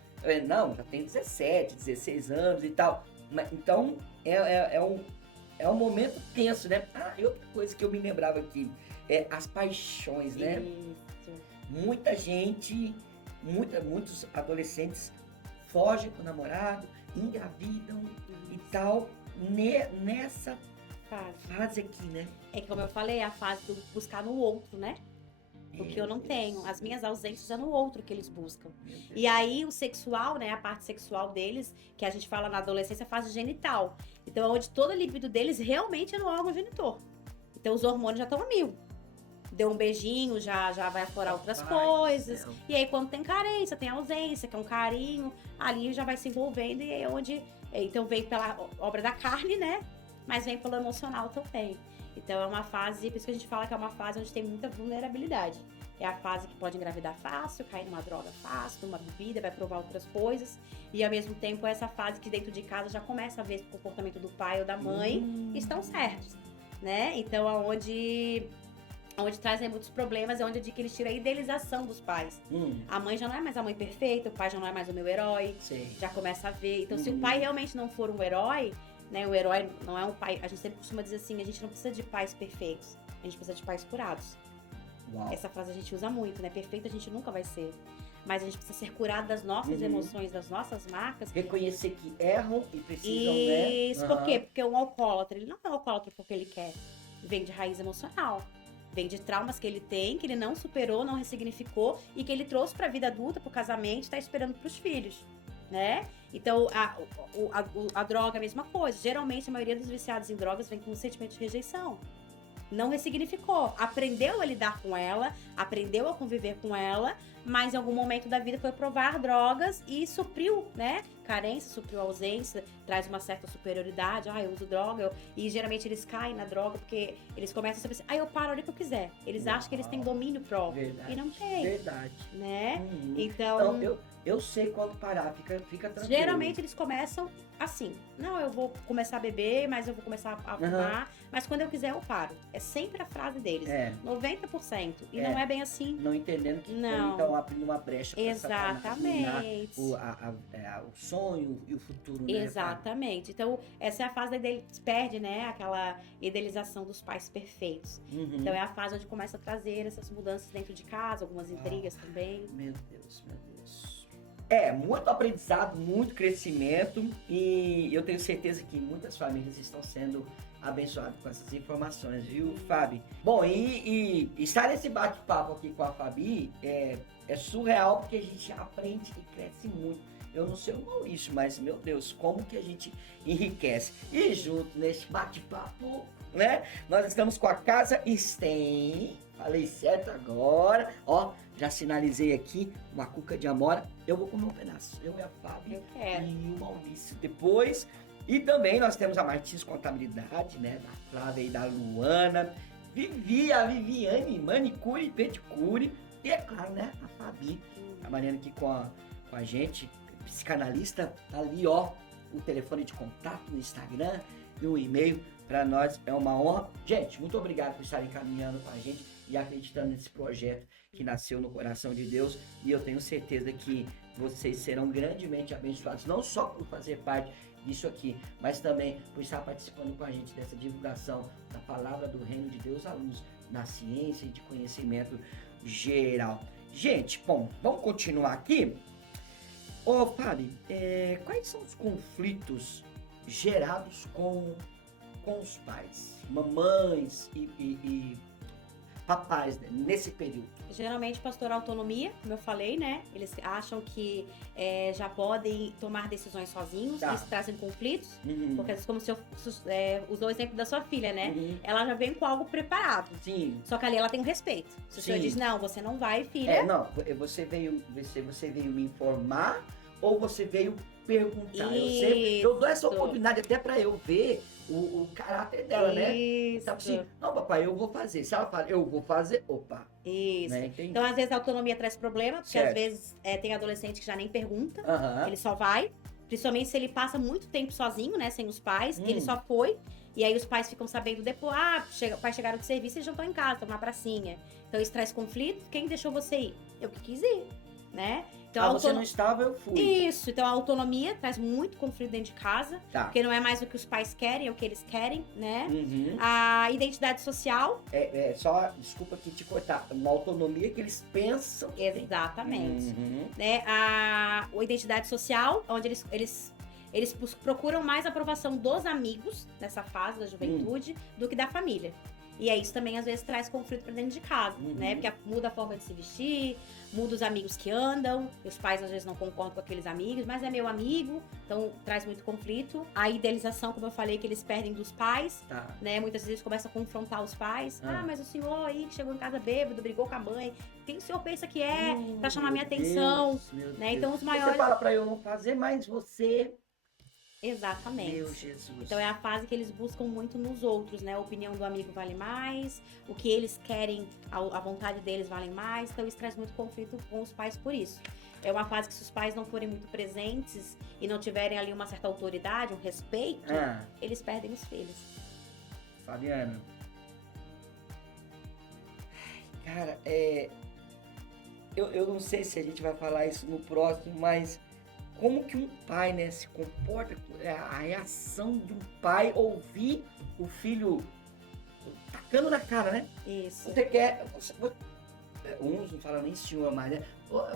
Não, já tem 17, 16 anos e tal. Então, é é um momento tenso, né? E outra coisa que eu me lembrava aqui, as paixões, né? Isso. Muita gente, muitos adolescentes fogem com o namorado, engravidam e tal, nessa fase aqui, né? É que, como eu falei, é a fase do buscar no outro, né? O que eu não tenho. As minhas ausências é no outro que eles buscam. E aí, o sexual, né? A parte sexual deles, que a gente fala na adolescência, é a fase genital. Então, é onde toda a libido deles realmente é no órgão genitor. Então, os hormônios já estão a 1000. Deu um beijinho, já vai aflorar outras coisas. E aí, quando tem carência, tem ausência, que é um carinho, ali já vai se envolvendo. E é onde... Então, vem pela obra da carne, né? Mas vem pelo emocional também. Então, é uma fase... Por isso que a gente fala que é uma fase onde tem muita vulnerabilidade. É a fase que pode engravidar fácil, cair numa droga fácil, numa bebida, vai provar outras coisas. E, ao mesmo tempo, é essa fase que dentro de casa já começa a ver se o comportamento do pai ou da mãe estão certos, né? Então, onde trazem muitos problemas, é onde eles tiram a idealização dos pais. A mãe já não é mais a mãe perfeita, o pai já não é mais o meu herói. Sei. Já começa a ver. Então, se o pai realmente não for um herói, né? O herói não é um pai... A gente sempre costuma dizer assim, a gente não precisa de pais perfeitos. A gente precisa de pais curados. Uau. Essa frase a gente usa muito, né? Perfeito a gente nunca vai ser. Mas a gente precisa ser curado das nossas emoções, das nossas marcas. Reconhecer que erram e precisam, Isso, por quê? Porque um alcoólatra, ele não é um alcoólatra porque ele quer. Vem de raiz emocional. Vem de traumas que ele tem, que ele não superou, não ressignificou e que ele trouxe pra vida adulta, pro casamento, tá esperando pros filhos, né? Então, a droga é a mesma coisa. Geralmente, a maioria dos viciados em drogas vem com um sentimento de rejeição. Não ressignificou. Aprendeu a lidar com ela, aprendeu a conviver com ela, mas em algum momento da vida foi provar drogas e supriu, né? Carência, supriu ausência, traz uma certa superioridade. Eu uso droga. E geralmente eles caem na droga porque eles começam a saber assim, eu paro a hora que eu quiser. Eles acham que eles têm domínio próprio. Verdade. E não tem. Verdade. Né? Então, eu sei quando parar, fica tranquilo. Geralmente eles começam assim, não, eu vou começar a beber, mas eu vou começar a fumar, mas quando eu quiser eu paro. É sempre a frase deles, 90%. E não é bem assim. Não entendendo que não. Então abrindo uma brecha para exatamente. O sonho e o futuro, né? Exatamente. Então, essa é a fase da perde, né? Aquela idealização dos pais perfeitos. Então, é a fase onde começa a trazer essas mudanças dentro de casa, algumas intrigas também. Meu Deus. Muito aprendizado, muito crescimento e eu tenho certeza que muitas famílias estão sendo abençoadas com essas informações, viu, Fabi? Bom, e estar nesse bate-papo aqui com a Fabi é surreal porque a gente aprende e cresce muito. Eu não sei o Maurício, mas, meu Deus, como que a gente enriquece. E junto nesse bate-papo, né, nós estamos com a Casa Sten. Falei certo agora, ó, já sinalizei aqui uma cuca de amora. Eu vou comer um pedaço, eu e a Fábio e o Maurício depois. E também nós temos a Martins Contabilidade, né, da Flávia e da Luana. A Viviane, manicure e pedicure. E é claro, né, a Fabi, trabalhando aqui com a gente, psicanalista, tá ali, ó, o telefone de contato no Instagram e um e-mail. Para nós é uma honra. Gente, muito obrigado por estarem caminhando com a gente e acreditando nesse projeto que nasceu no coração de Deus. E eu tenho certeza que vocês serão grandemente abençoados, não só por fazer parte disso aqui, mas também por estar participando com a gente dessa divulgação da palavra do reino de Deus à luz, na ciência e de conhecimento geral. Gente, bom, vamos continuar aqui. Ô, Fábio, quais são os conflitos gerados com os pais, mamães e papais, né, nesse período? Geralmente, pastor, autonomia, como eu falei, né? Eles acham que já podem tomar decisões sozinhos, isso trazem conflitos, porque como se eu usou o exemplo da sua filha, né? Ela já vem com algo preparado. Sim. Só que ali ela tem um respeito. Se o senhor diz, não, você não vai, filha. Não, você veio me informar ou você veio perguntar? Eu dou essa oportunidade até pra eu ver o caráter dela, né? Então, assim, não, papai, eu vou fazer. Se ela fala, eu vou fazer, opa. Isso. Né? Então, às vezes, a autonomia traz problema, porque às vezes tem adolescente que já nem pergunta, ele só vai. Principalmente se ele passa muito tempo sozinho, né? Sem os pais, ele só foi. E aí os pais ficam sabendo depois, os pais chegaram do serviço e já estão em casa, estão na pracinha. Então, isso traz conflito. Quem deixou você ir? Eu que quis ir, né? Então, você não estava, eu fui. Isso, então a autonomia traz muito conflito dentro de casa, Tá. porque não é mais o que os pais querem, é o que eles querem, né? Uhum. A identidade social. Só, desculpa aqui te cortar, uma autonomia que eles pensam que tem. Exatamente. Uhum. Né? A identidade social, onde eles procuram mais a aprovação dos amigos nessa fase da juventude do que da família. E aí isso também às vezes traz conflito pra dentro de casa, né? Porque muda a forma de se vestir, muda os amigos que andam, e os pais às vezes não concordam com aqueles amigos, mas é meu amigo, então traz muito conflito. A idealização, como eu falei, que eles perdem dos pais, Tá. né? Muitas vezes começam a confrontar os pais. Mas o senhor aí que chegou em casa bêbado, brigou com a mãe, quem o senhor pensa que é pra chamar minha atenção? Meu Né? Deus. Então os maiores... Você fala pra eu não fazer, mas você... Exatamente. Meu Jesus. Então é a fase que eles buscam muito nos outros, né? A opinião do amigo vale mais, o que eles querem, a vontade deles vale mais. Então isso traz muito conflito com os pais por isso. É uma fase que se os pais não forem muito presentes e não tiverem ali uma certa autoridade, um respeito, eles perdem os filhos. Fabiana. Cara, eu não sei se a gente vai falar isso no próximo, mas como que um pai, né, se comporta, a reação de um pai ouvir o filho tacando na cara, né? Isso. Você quer... uns não falam nem senhor mais, né?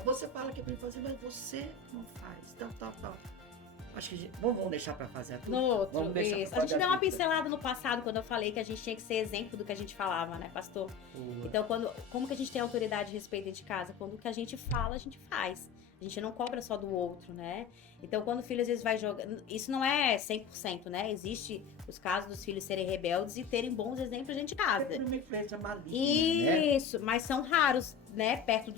Você fala que é pra ele fazer, mas você não faz, tal. Acho que vamos deixar pra fazer tudo. No outro, Vamos deixar isso. pra A gente fazer deu uma tudo. pincelada no passado, quando eu falei que a gente tinha que ser exemplo do que a gente falava, né, pastor? Então, como que a gente tem autoridade e respeito dentro de casa? Quando o que a gente fala, a gente faz. A gente não cobra só do outro, né? Então, quando o filho às vezes vai jogar... Isso não é 100%, né? Existe os casos dos filhos serem rebeldes e terem bons exemplos dentro de casa. É uma influência maligna, né? Isso, mas são raros, né? Perto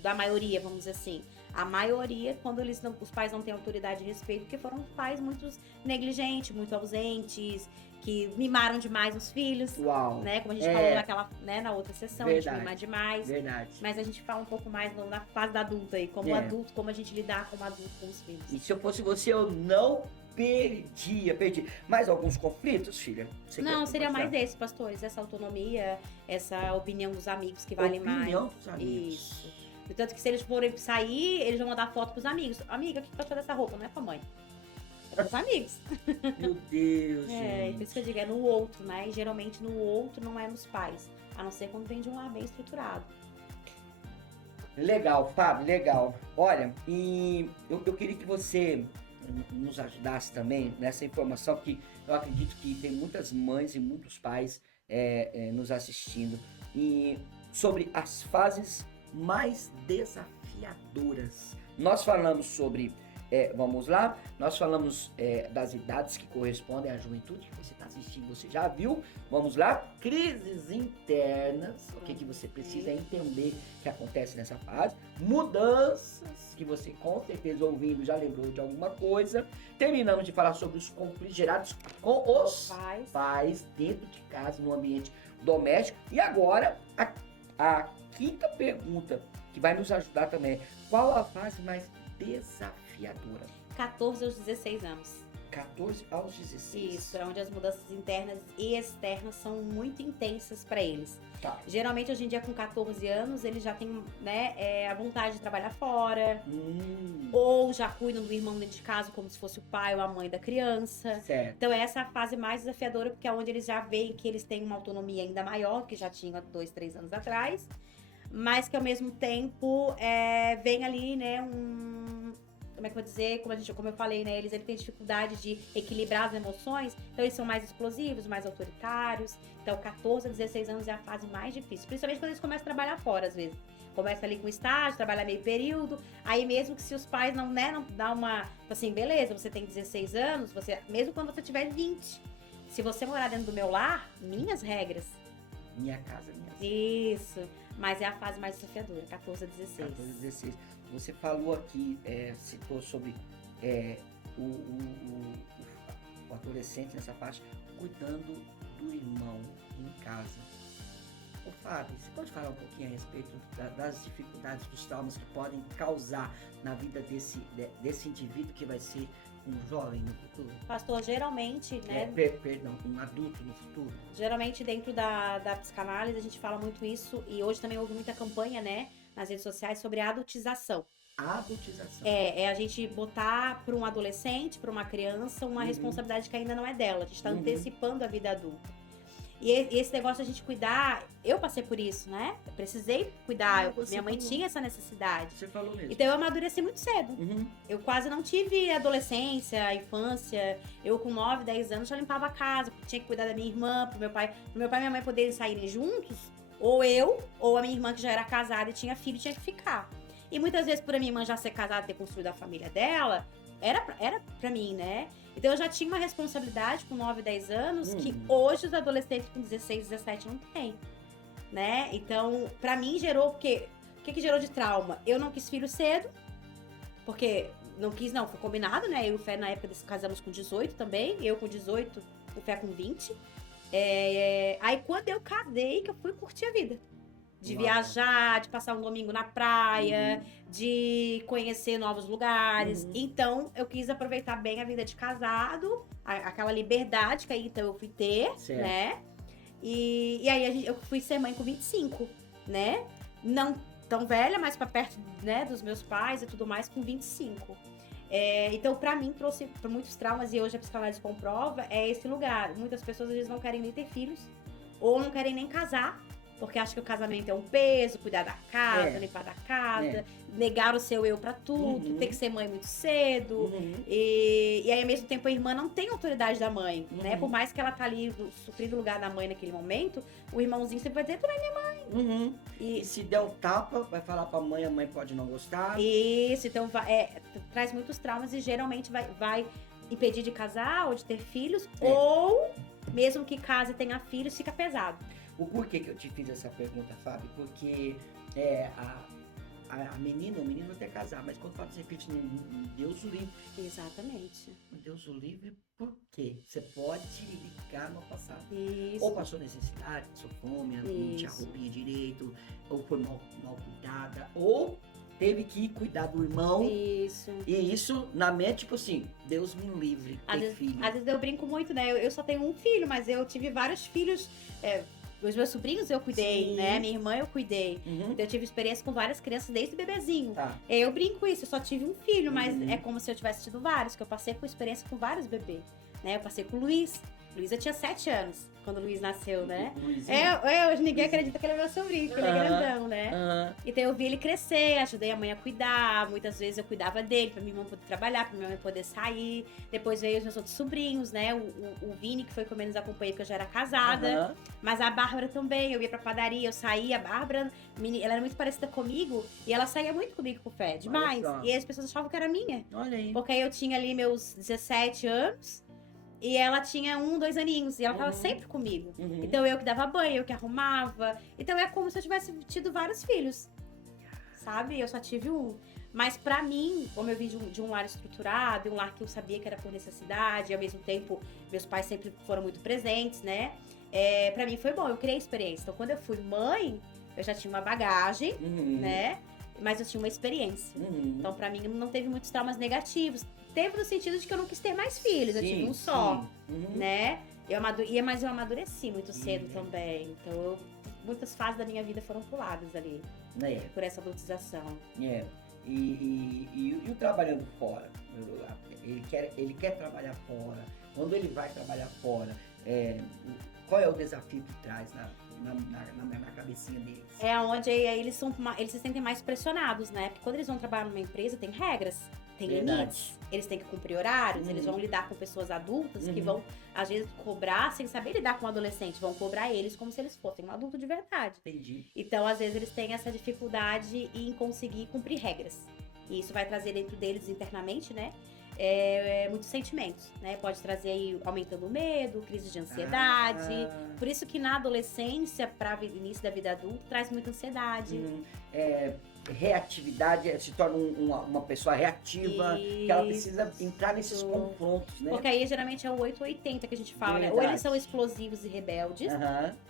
da maioria, vamos dizer assim. A maioria, quando os pais não têm autoridade e respeito, porque foram pais muito negligentes, muito ausentes, que mimaram demais os filhos. Uau. Né? Como a gente falou naquela, né, na outra sessão, Verdade. a gente mima demais. Verdade. Mas a gente fala um pouco mais na fase da adulta aí, como adulto, como a gente lidar como adulto com os filhos. E se eu fosse você, eu não perdi. Mais alguns conflitos, filha? Você Não, quer seria mais compartilhar? desses, pastores. Essa autonomia, essa opinião dos amigos que vale mais. Opinião dos amigos. Isso. Tanto que se eles forem sair, eles vão mandar foto pros amigos. Amiga, o que tu achou dessa roupa? Não é pra mãe. É pros amigos. Meu Deus, Por gente. isso que eu digo, é no outro, né? E geralmente no outro não é nos pais. A não ser quando vem de um lar bem estruturado. Legal, Fábio, legal. Olha, e eu queria que você nos ajudasse também nessa informação, que eu acredito que tem muitas mães e muitos pais nos assistindo, e sobre as fases mais desafiadoras. Nós falamos sobre, vamos lá, nós falamos das idades que correspondem à juventude, que você está assistindo, você já viu. Vamos lá, crises internas, o que você precisa entender que acontece nessa fase, mudanças, que você com certeza ouvindo já lembrou de alguma coisa. Terminamos de falar sobre os conflitos gerados com os pais dentro de casa, no ambiente doméstico. E agora, a quinta pergunta, que vai nos ajudar também, qual a fase mais desafiadora? 14 aos 16 anos. 14 aos 16. Isso, é onde as mudanças internas e externas são muito intensas para eles. Tá. Geralmente, hoje em dia, com 14 anos, eles já têm, né, a vontade de trabalhar fora. Ou já cuidam do irmão dentro de casa como se fosse o pai ou a mãe da criança. Certo. Então, essa é a fase mais desafiadora, porque é onde eles já veem que eles têm uma autonomia ainda maior, que já tinham há 2, 3 anos atrás. Mas que, ao mesmo tempo, vem ali, né, como é que eu vou dizer, como eu falei, né, eles têm dificuldade de equilibrar as emoções, então eles são mais explosivos, mais autoritários. Então 14 a 16 anos é a fase mais difícil, principalmente quando eles começam a trabalhar fora, às vezes. Começa ali com estágio, trabalha meio período, aí mesmo que se os pais não dá uma, assim, beleza, você tem 16 anos, mesmo quando você tiver 20, se você morar dentro do meu lar, minhas regras. Minha casa, minha casa. Isso, mas é a fase mais desafiadora, 14 a 16. 14 a 16. Você falou aqui, citou sobre o adolescente nessa faixa cuidando do irmão em casa. Ô Fábio, você pode falar um pouquinho a respeito das dificuldades, dos traumas que podem causar na vida desse indivíduo que vai ser um jovem no futuro? Pastor, geralmente, né? Perdão, um adulto no futuro. Geralmente dentro da psicanálise a gente fala muito isso, e hoje também houve muita campanha, né, nas redes sociais sobre a adultização. A adultização. É a gente botar para um adolescente, para uma criança, uma responsabilidade que ainda não é dela. A gente está antecipando a vida adulta. E esse negócio de a gente cuidar, eu passei por isso, né? Eu precisei cuidar, minha mãe tinha essa necessidade. Você falou mesmo. Então eu amadureci muito cedo. Eu quase não tive adolescência, infância. Eu com 9, 10 anos já limpava a casa, tinha que cuidar da minha irmã, pro meu pai e minha mãe poderem saírem juntos. Ou eu, ou a minha irmã que já era casada e tinha filho, tinha que ficar. E muitas vezes por a minha irmã já ser casada e ter construído a família dela, era pra mim, né? Então eu já tinha uma responsabilidade com 9, 10 anos que hoje os adolescentes com 16, 17 não têm, né? Então, pra mim gerou, porque o que gerou de trauma? Eu não quis filho cedo, porque não quis, não, foi combinado, né? Eu e o Fé na época casamos com 18 também, eu com 18, o Fé com 20. Aí quando eu casei, que eu fui curtir a vida. De viajar, de passar um domingo na praia, de conhecer novos lugares. Então, eu quis aproveitar bem a vida de casado, aquela liberdade que aí então eu fui ter, né? E aí eu fui ser mãe com 25, né? Não tão velha, mas pra perto, né, dos meus pais e tudo mais, com 25. Então, pra mim, trouxe muitos traumas, e hoje a psicanálise comprova, esse lugar. Muitas pessoas, às vezes, não querem nem ter filhos, ou não querem nem casar, porque acham que o casamento é um peso, cuidar da casa, limpar da casa, negar o seu eu pra tudo, ter que ser mãe muito cedo. E aí, ao mesmo tempo, a irmã não tem autoridade da mãe, né? Por mais que ela tá ali suprindo o lugar da mãe naquele momento, o irmãozinho sempre vai dizer, tu não é minha mãe. E se der um tapa, vai falar pra mãe, a mãe pode não gostar. Isso, então traz muitos traumas e geralmente vai impedir de casar ou de ter filhos, ou mesmo que case e tenha filhos, fica pesado. O porquê que eu te fiz essa pergunta, Fábio? Porque a menina, o menino até casar, mas quando fala de repente, Deus o livre. Exatamente. Deus o livre, por quê? Você pode ligar no passado. Isso. Ou passou necessidade, passou fome, não tinha roupinha direito, ou foi mal cuidada, ou teve que cuidar do irmão. Isso. E isso na mente, tipo assim, Deus me livre, ter filho. Às vezes eu brinco muito, né? Eu só tenho um filho, mas eu tive vários filhos. Os meus sobrinhos eu cuidei, né? Minha irmã eu cuidei. Então eu tive experiência com várias crianças desde bebezinho. Eu brinco isso, eu só tive um filho, mas é como se eu tivesse tido vários, que eu passei com experiência com vários bebês. Né? Eu passei com o Luiz. Luiz, eu tinha 7 anos quando o Luiz nasceu, né? Hoje ninguém acredita que ele é meu sobrinho, porque ele é grandão, né? Então eu vi ele crescer, ajudei a mãe a cuidar. Muitas vezes eu cuidava dele, pra minha irmã poder trabalhar, pra minha mãe poder sair. Depois veio os meus outros sobrinhos, né? O Vini, que foi que eu menos acompanhei, porque eu já era casada. Mas a Bárbara também, eu ia pra padaria, eu saía. A Bárbara, ela era muito parecida comigo, e ela saía muito comigo com o Fé, demais. E as pessoas achavam que era minha. Olha aí. Porque aí eu tinha ali meus 17 anos, e ela tinha 1, 2 aninhos, e ela tava sempre comigo. Então eu que dava banho, eu que arrumava. Então é como se eu tivesse tido vários filhos, sabe? Eu só tive um. Mas pra mim, como eu vim de um lar estruturado, um lar que eu sabia que era por necessidade, e ao mesmo tempo meus pais sempre foram muito presentes, né? Pra mim foi bom, eu criei experiência. Então quando eu fui mãe, eu já tinha uma bagagem, né? Mas eu tinha uma experiência. Então pra mim não teve muitos traumas negativos. Teve no sentido de que eu não quis ter mais filhos, eu tive um só, né? Mas eu amadureci muito cedo também. Então muitas fases da minha vida foram puladas ali, por essa adultização. E o trabalhando fora? Ele quer trabalhar fora. Quando ele vai trabalhar fora, qual é o desafio que traz na cabecinha deles? É onde eles se sentem mais pressionados, né? Porque quando eles vão trabalhar numa empresa, tem regras, tem limites. Eles têm que cumprir horários, eles vão lidar com pessoas adultas que vão, às vezes, cobrar sem saber lidar com um adolescente. Vão cobrar eles como se eles fossem um adulto de verdade. Entendi. Então, às vezes, eles têm essa dificuldade em conseguir cumprir regras. E isso vai trazer dentro deles internamente, né? Muitos sentimentos, né? Pode trazer aí aumentando o medo, crise de ansiedade. Por isso que na adolescência, para o início da vida adulta, traz muita ansiedade. Reatividade, se torna uma pessoa reativa, que ela precisa entrar nesses confrontos, né? Porque aí geralmente é o 880 que a gente fala, né? Ou eles são explosivos e rebeldes,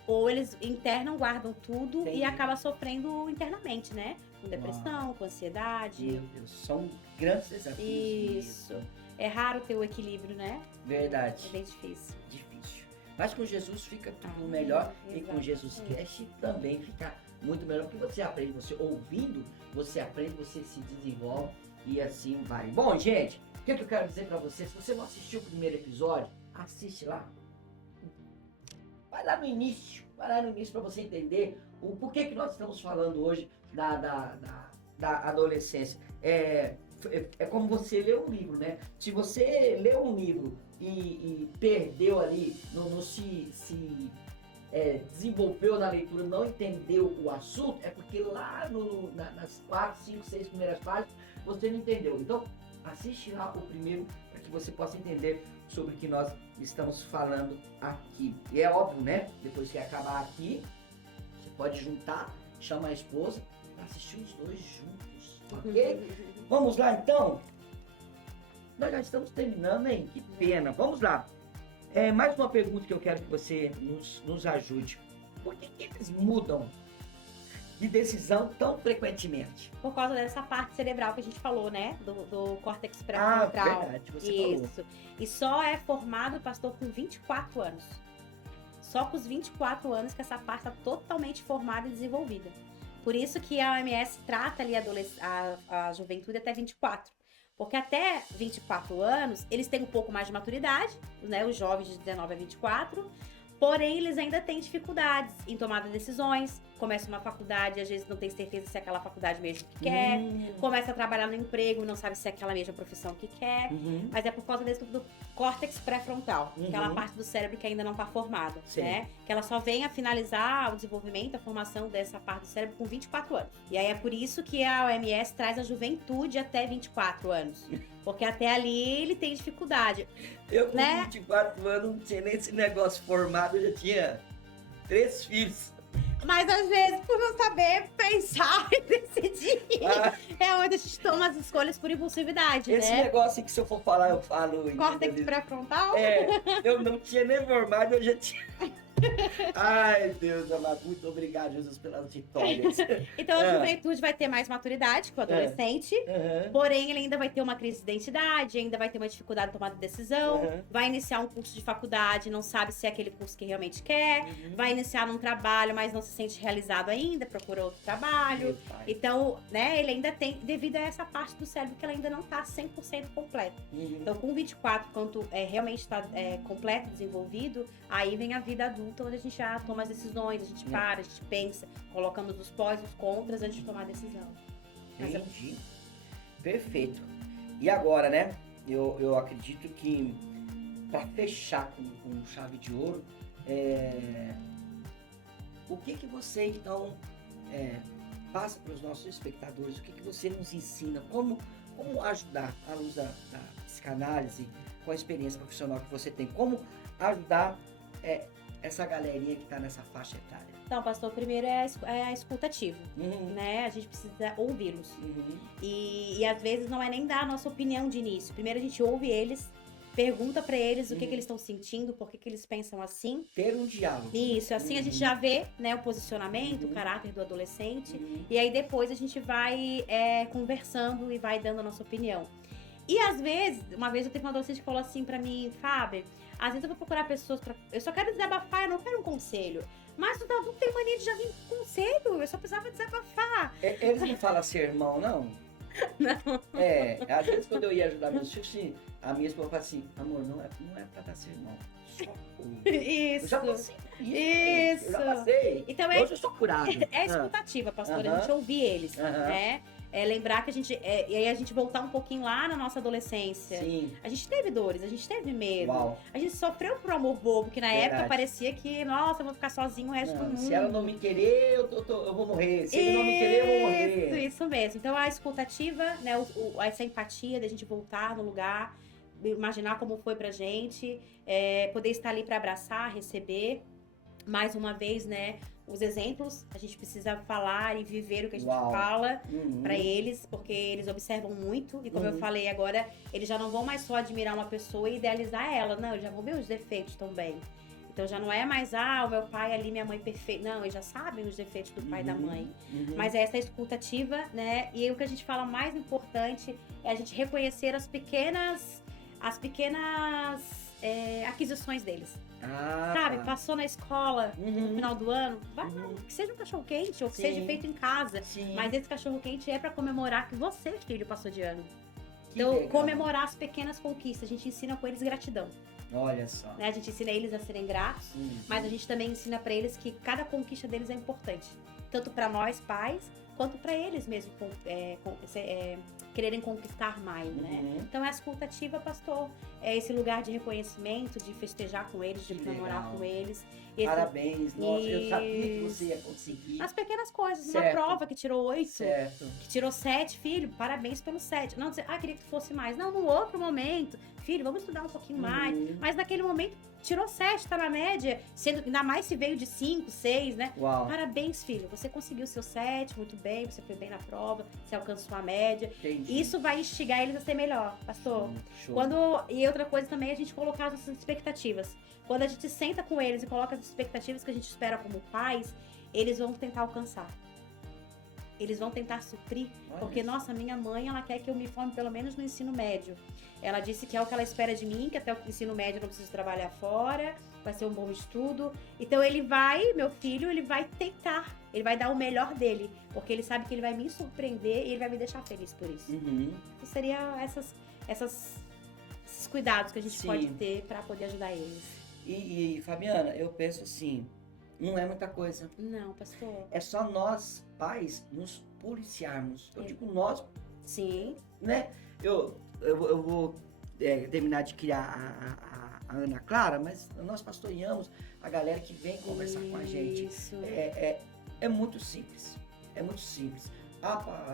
ou eles internam, guardam tudo e acabam sofrendo internamente, né? Com depressão, com ansiedade. Meu Deus, são grandes desafios. Isso. É raro ter o equilíbrio, né? Verdade. É bem difícil. Mas com Jesus fica tudo melhor. E com Jesus Cast também fica muito melhor, porque você aprende, você ouvindo, você aprende, você se desenvolve e assim vai. Bom, gente, o que eu quero dizer pra você? Se você não assistiu o primeiro episódio, assiste lá. Vai lá no início pra você entender o porquê que nós estamos falando hoje da adolescência. É como você lê um livro, né? Se você lê um livro e perdeu ali, não se desenvolveu na leitura, não entendeu o assunto, é porque lá nas 4, 5, 6 primeiras páginas você não entendeu. Então, assiste lá o primeiro para que você possa entender sobre o que nós estamos falando aqui. E é óbvio, né? Depois que acabar aqui, você pode juntar, chama a esposa para assistir os dois juntos, ok? Vamos lá então? Nós já estamos terminando, hein? Que pena. Vamos lá. Mais uma pergunta que eu quero que você nos ajude. Por que eles mudam de decisão tão frequentemente? Por causa dessa parte cerebral que a gente falou, né? Do córtex pré-frontal. Verdade, você Isso. falou. E só é formado, pastor, com 24 anos. Só com os 24 anos que essa parte está totalmente formada e desenvolvida. Por isso que a OMS trata ali a juventude até 24. Porque até 24 anos, eles têm um pouco mais de maturidade, né? Os jovens de 19 a 24. Porém, eles ainda têm dificuldades em tomar decisões. Começa uma faculdade, às vezes não tem certeza se é aquela faculdade mesmo que quer. Começa a trabalhar no emprego, não sabe se é aquela mesma profissão que quer. Mas é por causa do córtex pré-frontal, aquela parte do cérebro que ainda não está formada, né? Que ela só vem a finalizar o desenvolvimento, a formação dessa parte do cérebro com 24 anos. E aí é por isso que a OMS traz a juventude até 24 anos. Porque até ali ele tem dificuldade. Eu com né? 24 anos não tinha nem esse negócio formado, eu já tinha 3 filhos. Mas às vezes, por não saber pensar e decidir, é onde a gente toma as escolhas por impulsividade, Esse né? negócio que se eu for falar, eu falo. Córtex entendeu? pré-frontal? Eu não tinha nem formado, eu já tinha. Ai, Deus amado, muito obrigado, Jesus, pelas vitórias. Então a juventude vai ter mais maturidade que o adolescente, porém ele ainda vai ter uma crise de identidade, ainda vai ter uma dificuldade de tomar decisão, vai iniciar um curso de faculdade, não sabe se é aquele curso que realmente quer, vai iniciar num trabalho, mas não se sente realizado ainda, procura outro trabalho. Então, né, ele ainda tem, devido a essa parte do cérebro que ela ainda não tá 100% completa. Então, com 24, quando realmente está completo, desenvolvido, aí vem a vida adulta, onde a gente já toma as decisões, a gente para, a gente pensa, colocamos os pós e os contras antes de tomar a decisão. Entendi. Perfeito. E agora, né? Eu acredito que para fechar com chave de ouro, o que você então passa para os nossos espectadores? O que você nos ensina? Como ajudar à luz da psicanálise, com a experiência profissional que você tem? Como ajudar essa galerinha que está nessa faixa etária? Então, pastor, primeiro é a escutativa, né? A gente precisa ouvi-los. E às vezes não é nem dar a nossa opinião de início. Primeiro a gente ouve eles, pergunta para eles o que eles estão sentindo, por que eles pensam assim. Ter um diálogo. Isso, assim a gente já vê, né, o posicionamento, o caráter do adolescente. E aí depois a gente vai conversando e vai dando a nossa opinião. E às vezes, uma vez eu teve uma adolescente que falou assim pra mim, Fábio, às vezes eu vou procurar pessoas eu só quero desabafar, eu não quero um conselho. Mas o adulto tem mania de já vir com conselho, eu só precisava desabafar. Eles não falam sermão, não? Não. Às vezes quando eu ia ajudar meus filhos, assim, a minha esposa fala assim, amor, não é pra dar sermão. Só Isso. Eu já passei por isso. Isso. Eu já passei. Então Hoje eu sou curado. É escutativa, pastor, a gente ouvir eles, né? Lembrar que a gente... e aí a gente voltar um pouquinho lá na nossa adolescência. Sim. A gente teve dores, a gente teve medo. Uau. A gente sofreu por amor bobo, que na época parecia que, nossa, eu vou ficar sozinho o resto do mundo. Se ela não me querer, eu vou morrer. Se ele não me querer, eu vou morrer. Isso mesmo. Então a escutativa, né, essa empatia da gente voltar no lugar, imaginar como foi pra gente, poder estar ali pra abraçar, receber. Mais uma vez, né, os exemplos, a gente precisa falar e viver o que a gente fala pra eles, porque eles observam muito. E como eu falei agora, eles já não vão mais só admirar uma pessoa e idealizar ela. Não, eles já vão ver os defeitos também. Então já não é mais, o meu pai ali, minha mãe perfeita. Não, eles já sabem os defeitos do pai e da mãe. Mas é essa escutativa, né? E aí o que a gente fala mais importante é a gente reconhecer as pequenas aquisições deles. Ah, Sabe, tá. passou na escola no Uhum. final do ano, vai lá, Uhum. que seja um cachorro quente ou que Sim. seja feito em casa. Sim. Mas esse cachorro quente é pra comemorar que você, filho, passou de ano. Que Então, legal. comemorar as pequenas conquistas. A gente ensina com eles gratidão. Olha só. Né? A gente ensina eles a serem gratos, mas a gente também ensina pra eles que cada conquista deles é importante. Tanto pra nós, pais, quanto pra eles mesmo quererem conquistar mais, né? Uhum. Então, é a escutativa, pastor. É esse lugar de reconhecimento, de festejar com eles, de Que comemorar legal. com eles. Esse- Parabéns. Nossa, eu sabia que Isso. você ia conseguir. As pequenas coisas. Uma Certo. prova que tirou 8, Certo. que tirou 7, filho, parabéns pelo 7. Não, dizer, queria que fosse mais. Não, no outro momento, filho, vamos estudar um pouquinho mais. Uhum. Mas naquele momento, tirou 7, tá na média. Sendo, ainda mais se veio de 5, 6, né? Uau. Parabéns, filho, você conseguiu seu 7, muito bem, você foi bem na prova, você alcançou a média. Entendi. Isso vai instigar eles a ser melhor, pastor. Show. E outra coisa também é a gente colocar as nossas expectativas. Quando a gente senta com eles e coloca as expectativas que a gente espera como pais, eles vão tentar alcançar. Eles vão tentar suprir, Olha porque, isso. nossa, minha mãe, ela quer que eu me forme pelo menos no ensino médio. Ela disse que é o que ela espera de mim, que até o ensino médio eu não preciso trabalhar fora, vai ser um bom estudo. Então meu filho, ele vai tentar, ele vai dar o melhor dele, porque ele sabe que ele vai me surpreender e ele vai me deixar feliz por isso. Uhum. Então, seria esses cuidados que a gente Sim. pode ter para poder ajudar eles. E, Fabiana, eu penso assim, não é muita coisa. Não, pastor. É só nós, pais, nos policiarmos. Eu digo nós, Sim. né? Eu vou terminar de criar a Ana Clara, mas nós pastoreamos a galera que vem conversar com a gente. Isso. É muito simples. É muito simples.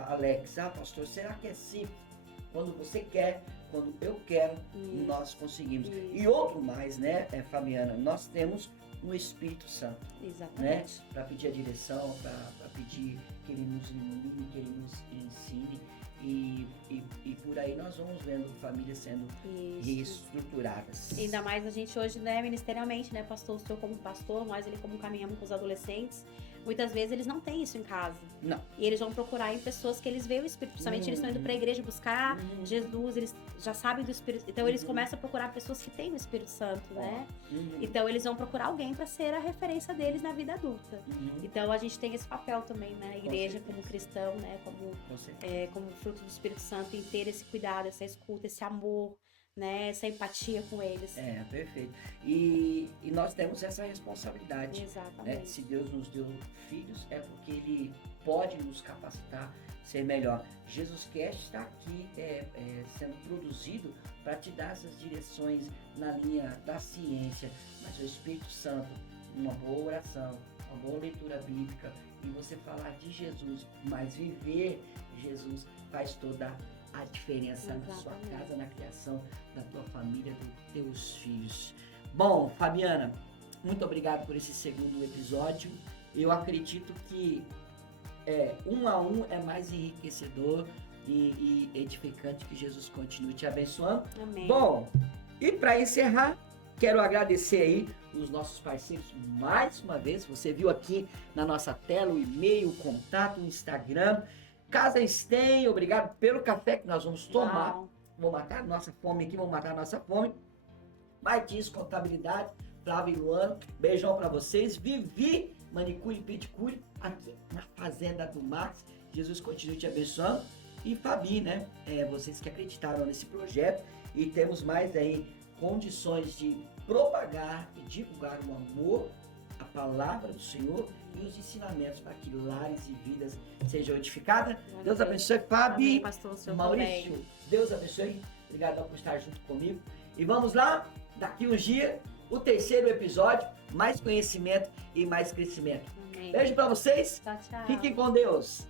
Alex, pastor, será que é simples? Quando você quer, quando eu quero, Isso. nós conseguimos. Isso. E outro mais, né, Fabiana? Nós temos o Espírito Santo, né? Exatamente. Para pedir a direção, para pedir que ele nos ilumine, que ele nos ensine. E por aí nós vamos vendo famílias sendo Isso. reestruturadas. Ainda mais a gente hoje, né, ministerialmente, né, pastor, o senhor como pastor, nós ele como caminhamos com os adolescentes, muitas vezes eles não têm isso em casa. Não. E eles vão procurar em pessoas que eles veem o Espírito, principalmente eles estão indo pra igreja buscar Jesus, eles já sabem do Espírito, então eles começam a procurar pessoas que têm o Espírito Santo, né? Então eles vão procurar alguém para ser a referência deles na vida adulta. Então a gente tem esse papel também na igreja como cristão, né, como fruto do Espírito Santo, em ter esse cuidado, essa escuta, esse amor, né, essa empatia com eles. Perfeito. E nós temos essa responsabilidade. Exatamente. Né? Se Deus nos deu filhos, é porque Ele pode nos capacitar a ser melhor. Jesus Cast está aqui sendo produzido para te dar essas direções na linha da ciência, mas o Espírito Santo, uma boa oração, uma boa leitura bíblica e você falar de Jesus, mas viver Jesus faz toda a diferença na sua casa, na criação da tua família, dos teus filhos. Bom, Fabiana, muito obrigado por esse segundo episódio. Eu acredito que um a um é mais enriquecedor e edificante. Que Jesus continue te abençoando. Amém. Bom, e para encerrar, quero agradecer aí os nossos parceiros mais uma vez. Você viu aqui na nossa tela o e-mail, o contato, o Instagram. Casa Sten, obrigado pelo café que nós vamos tomar. Uau. Vou matar a nossa fome aqui, vamos matar a nossa fome. Martins Contabilidade, Flávio e Luano, beijão pra vocês. Vivi Manicure e Pedicure, aqui na Fazenda do Max. Jesus continue te abençoando. E Fabi, né? Vocês que acreditaram nesse projeto. E temos mais aí condições de propagar e divulgar o amor, a palavra do Senhor e os ensinamentos para que lares e vidas sejam edificadas. Deus abençoe, Fabi. Amém, pastor, o senhor Maurício, também. Deus abençoe. Obrigado por estar junto comigo. E vamos lá, daqui uns dias, o terceiro episódio, mais conhecimento e mais crescimento. Amém. Beijo para vocês. Tchau, tchau. Fiquem com Deus.